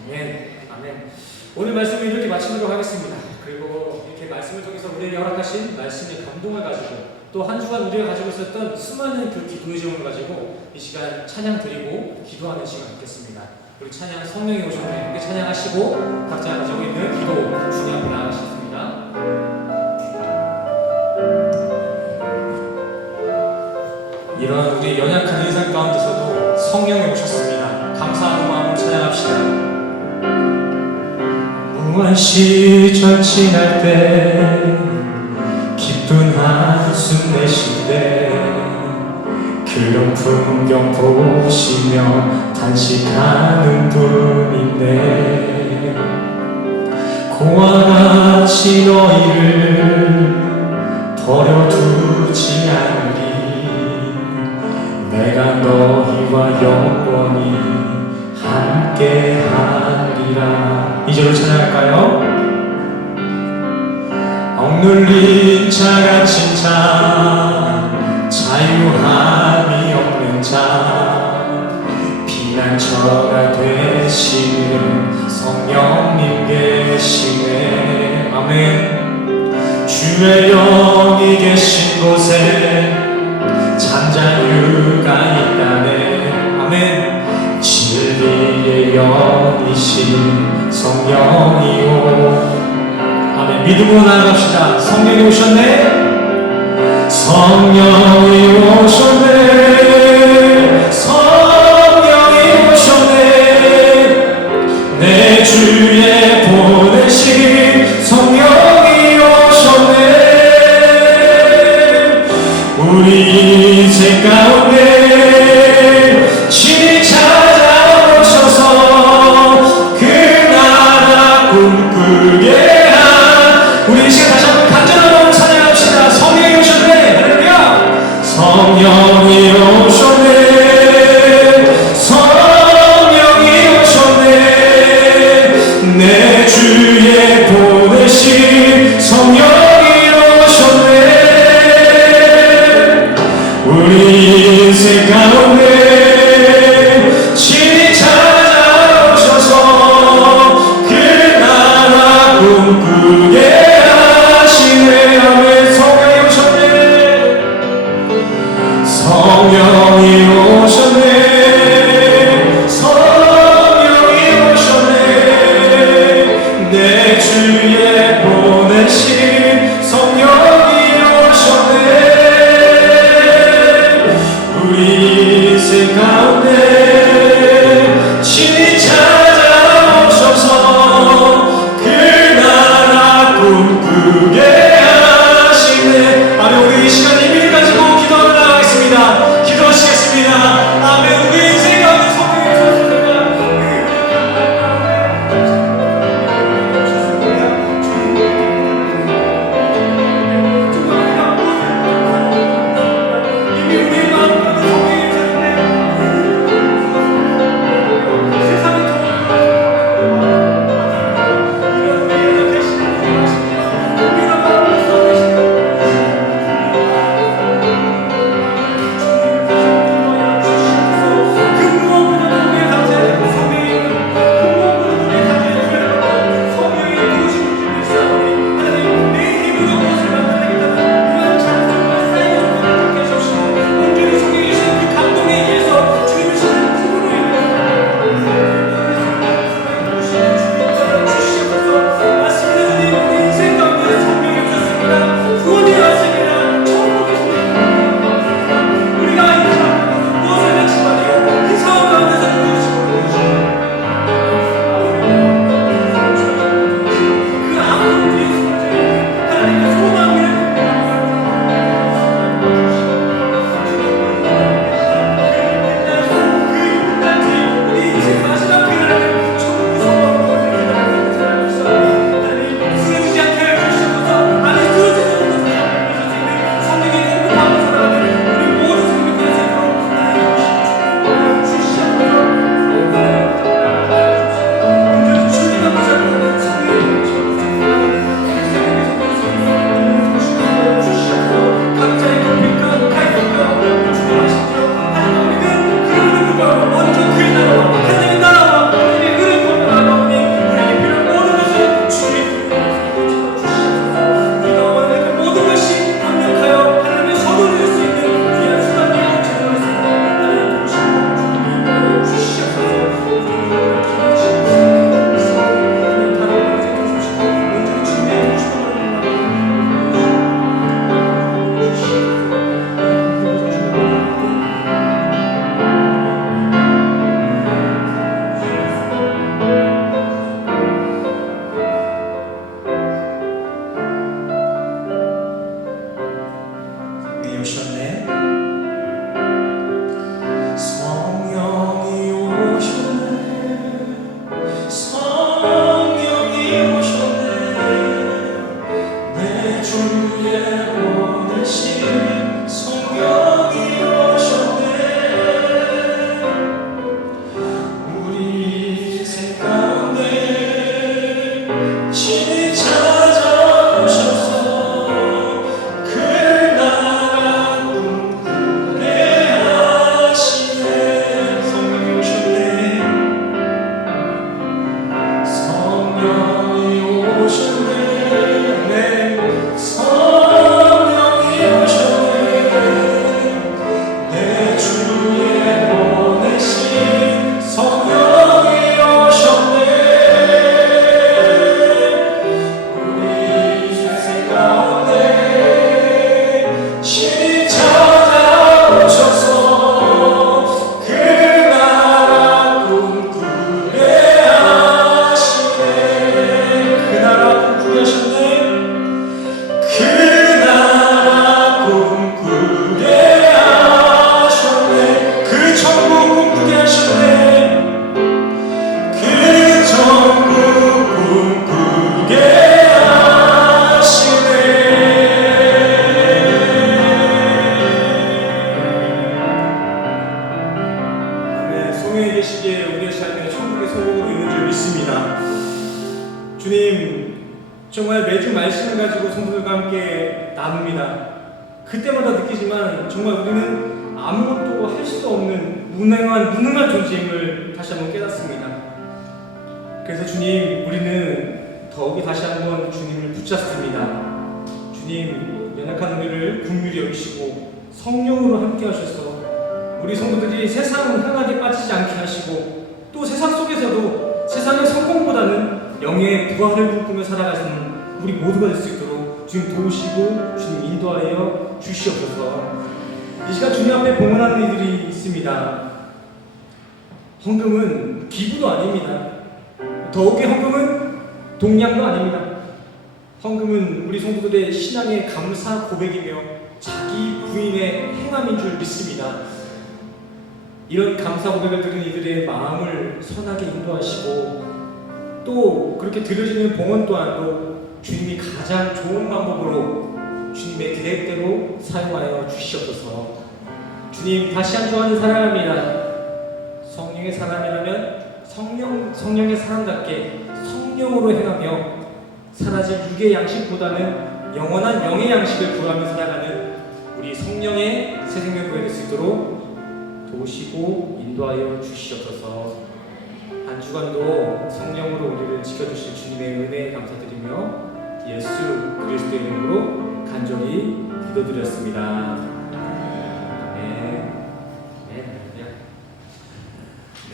아멘. 아멘. 오늘 말씀을 이렇게 마치도록 하겠습니다. 그리고 이렇게 말씀을 통해서 우리에게 허락하신 말씀의 감동을 가지고 또 한 주간 우리가 가지고 있었던 수많은 그 기도의 제목을 가지고 이 시간 찬양 드리고 기도하는 시간 갖겠습니다. 우리 찬양 성령이 오셨네. 함께 찬양하시고 각자 가지고 있는 기도 주님 앞에 나아가시겠습니다. 이러한 우리의 연약한 인생 가운데서도 성령이 오셨습니다. 감사하는 마음으로 찬양합시다. 무한 시절 지날 때 기쁜 한숨 내쉴 때 그런 풍경 보시며 단식하는 분인데 고와 같이 너희를 버려두지 않으리 내가 너희와 영원히 함께하리라. 2절을 찬양할까요? 억눌린 자 갇힌 자 자유함이 없는 자 피난처가 되시는 성령님 계시네. 아멘. 주의 영이 계신 곳에 잠자유가 있다네. 아멘. 진리의 영이신 성령이오. 아멘. 믿음으로 나아갑시다. 성령이 오셨네. 성령이 오셨네. 성령이 오셨네. 내 주에 보내신 성령이 오셨네. 우리 인생 가운데 친히 찾아오셔서 그 나라 꿈꾸게 우리 시간 다시 한번 간절한 찬양합시다. 성령이 오셨네. 할렐루야. 성령이 오셨네. 성령이 오셨네. 내 주에 보내신 성령이 오셨네. 우리 인생 가운데 친히 찾아오셔서 그 나라 꿈꾸게 성령이 오셨네. 성령이 오셨네. 내 주에 보내신 성령이 오셨네. 우리 인생 가운데 친히 찾아오셔서 그 나라 꿈꾸게 하시네. 아멘. 우리 이 시간 예비를 가지고 기도하시겠습니다. 아멘. 우리 인생 가운데 성령이 이미 우리 마음 가운데 성령이 오셨네. 세상 계시기에 우리의 삶에 천국의 소망으로 있는 줄 믿습니다. 주님, 정말 매주 말씀을 가지고 성도들과 함께 나눕니다. 그때마다 느끼지만 정말 우리는 아무것도 할 수도 없는 무능한 존재임을 다시 한번 깨닫습니다. 그래서 주님, 우리는 더욱이 다시 한번 주님을 붙잡습니다. 주님, 연약한 우리를 긍휼히 여기시고 성령으로 함께 하셔서 우리 성도들이 세상 흥하게 빠지지 않게 하시고, 또 세상 속에서도 세상의 성공보다는 영예의 부활을 꿈꾸며 살아가는 우리 모두가 될 수 있도록 주님 도우시고 주님 인도하여 주시옵소서. 이 시간 주님 앞에 봉헌하는 이들이 있습니다. 헌금은 기부도 아닙니다. 더욱이 헌금은 동량도 아닙니다. 헌금은 우리 성도들의 신앙의 감사 고백이며 자기 부인의 행함인 줄 믿습니다. 이런 감사 고백을 들은 이들의 마음을 선하게 인도하시고, 또 그렇게 드려지는 봉헌 또한도 주님이 가장 좋은 방법으로 주님의 계획대로 사용하여 주시옵소서. 주님, 다시 한 주 안을 사랑합니다. 성령의 사람이라면 성령의 사람답게 성령으로 행하며 사라질 육의 양식보다는 영원한 영의 양식을 구하며 살아가는 우리 성령의 새 생명을 될 수 있도록 도우시고 인도하여 주시옵소서. 한 주간도 성령으로 우리를 지켜주실 주님의 은혜에 감사드리며 예수 그리스도의 이름으로 간절히 기도드렸습니다.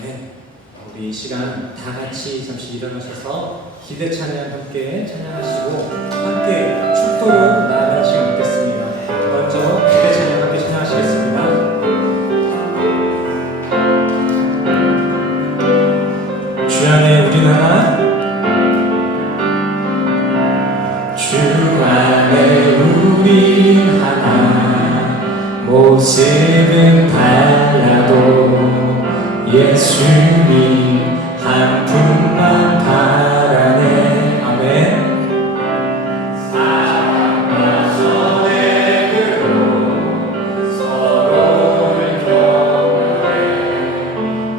네, 우리 이 시간 다 같이 잠시 일어나셔서 기대 찬양 함께 찬양하시고 함께 축도로 나아가는 시간 갖겠습니다. 먼저 기대 찬양 함께 찬양하시겠습니다. 주 안에 우린 하나, 주 안에 우린 하나, 모습은 달라도 예수님 한 분만 바라네. 아멘. 사랑과 선행으로 서로를 격려해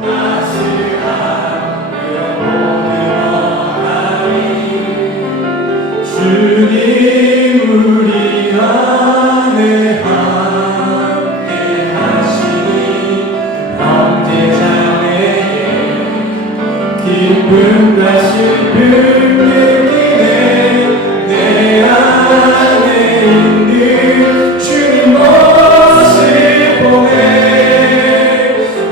따스한 모든 주님 우리 안에 함께 하시니 형제자매에게 기쁨과 슬픔 느끼네. 내 안에 있는 주님 모습 보네.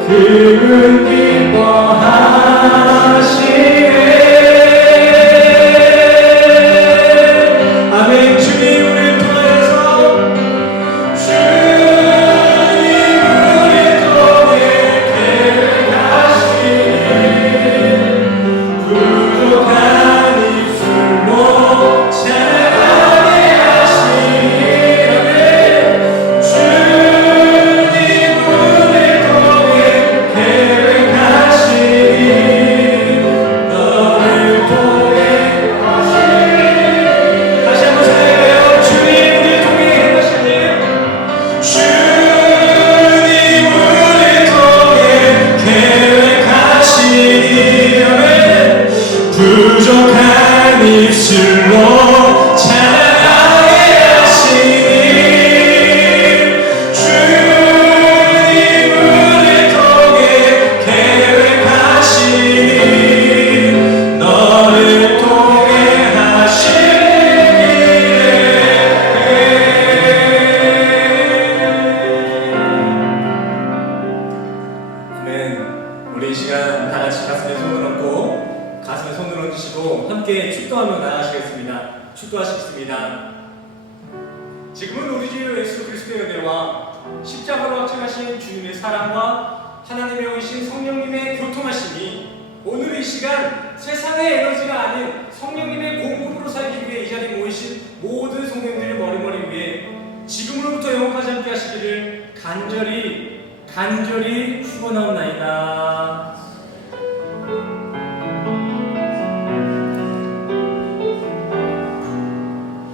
그분 기뻐하시네. 아멘. 주님 우리를 통하여서 부족한 입술로 찬양하게 하시니 주님 우리를 통해 계획하시니 너를 통해 하시기에. 아멘. 우리 이 시간 다 같이 가슴에 손을 얹고 가슴에 손을 얹으시고 함께 축도하며 나아가시겠습니다. 축도하시겠습니다. 지금은 우리 주 예수 그리스도의 은혜와 십자가로 확증하신 주님의 사랑과 하나님의 오신 성령님의 교통하심이 오늘 이 시간 세상의 에너지가 아닌 성령님의 공급으로 살기 위해 이 자리에 모이신 모든 성도님들의 머리머리 위에 지금으로부터 영원까지 함께 하시기를 간절히 축원하옵나이다.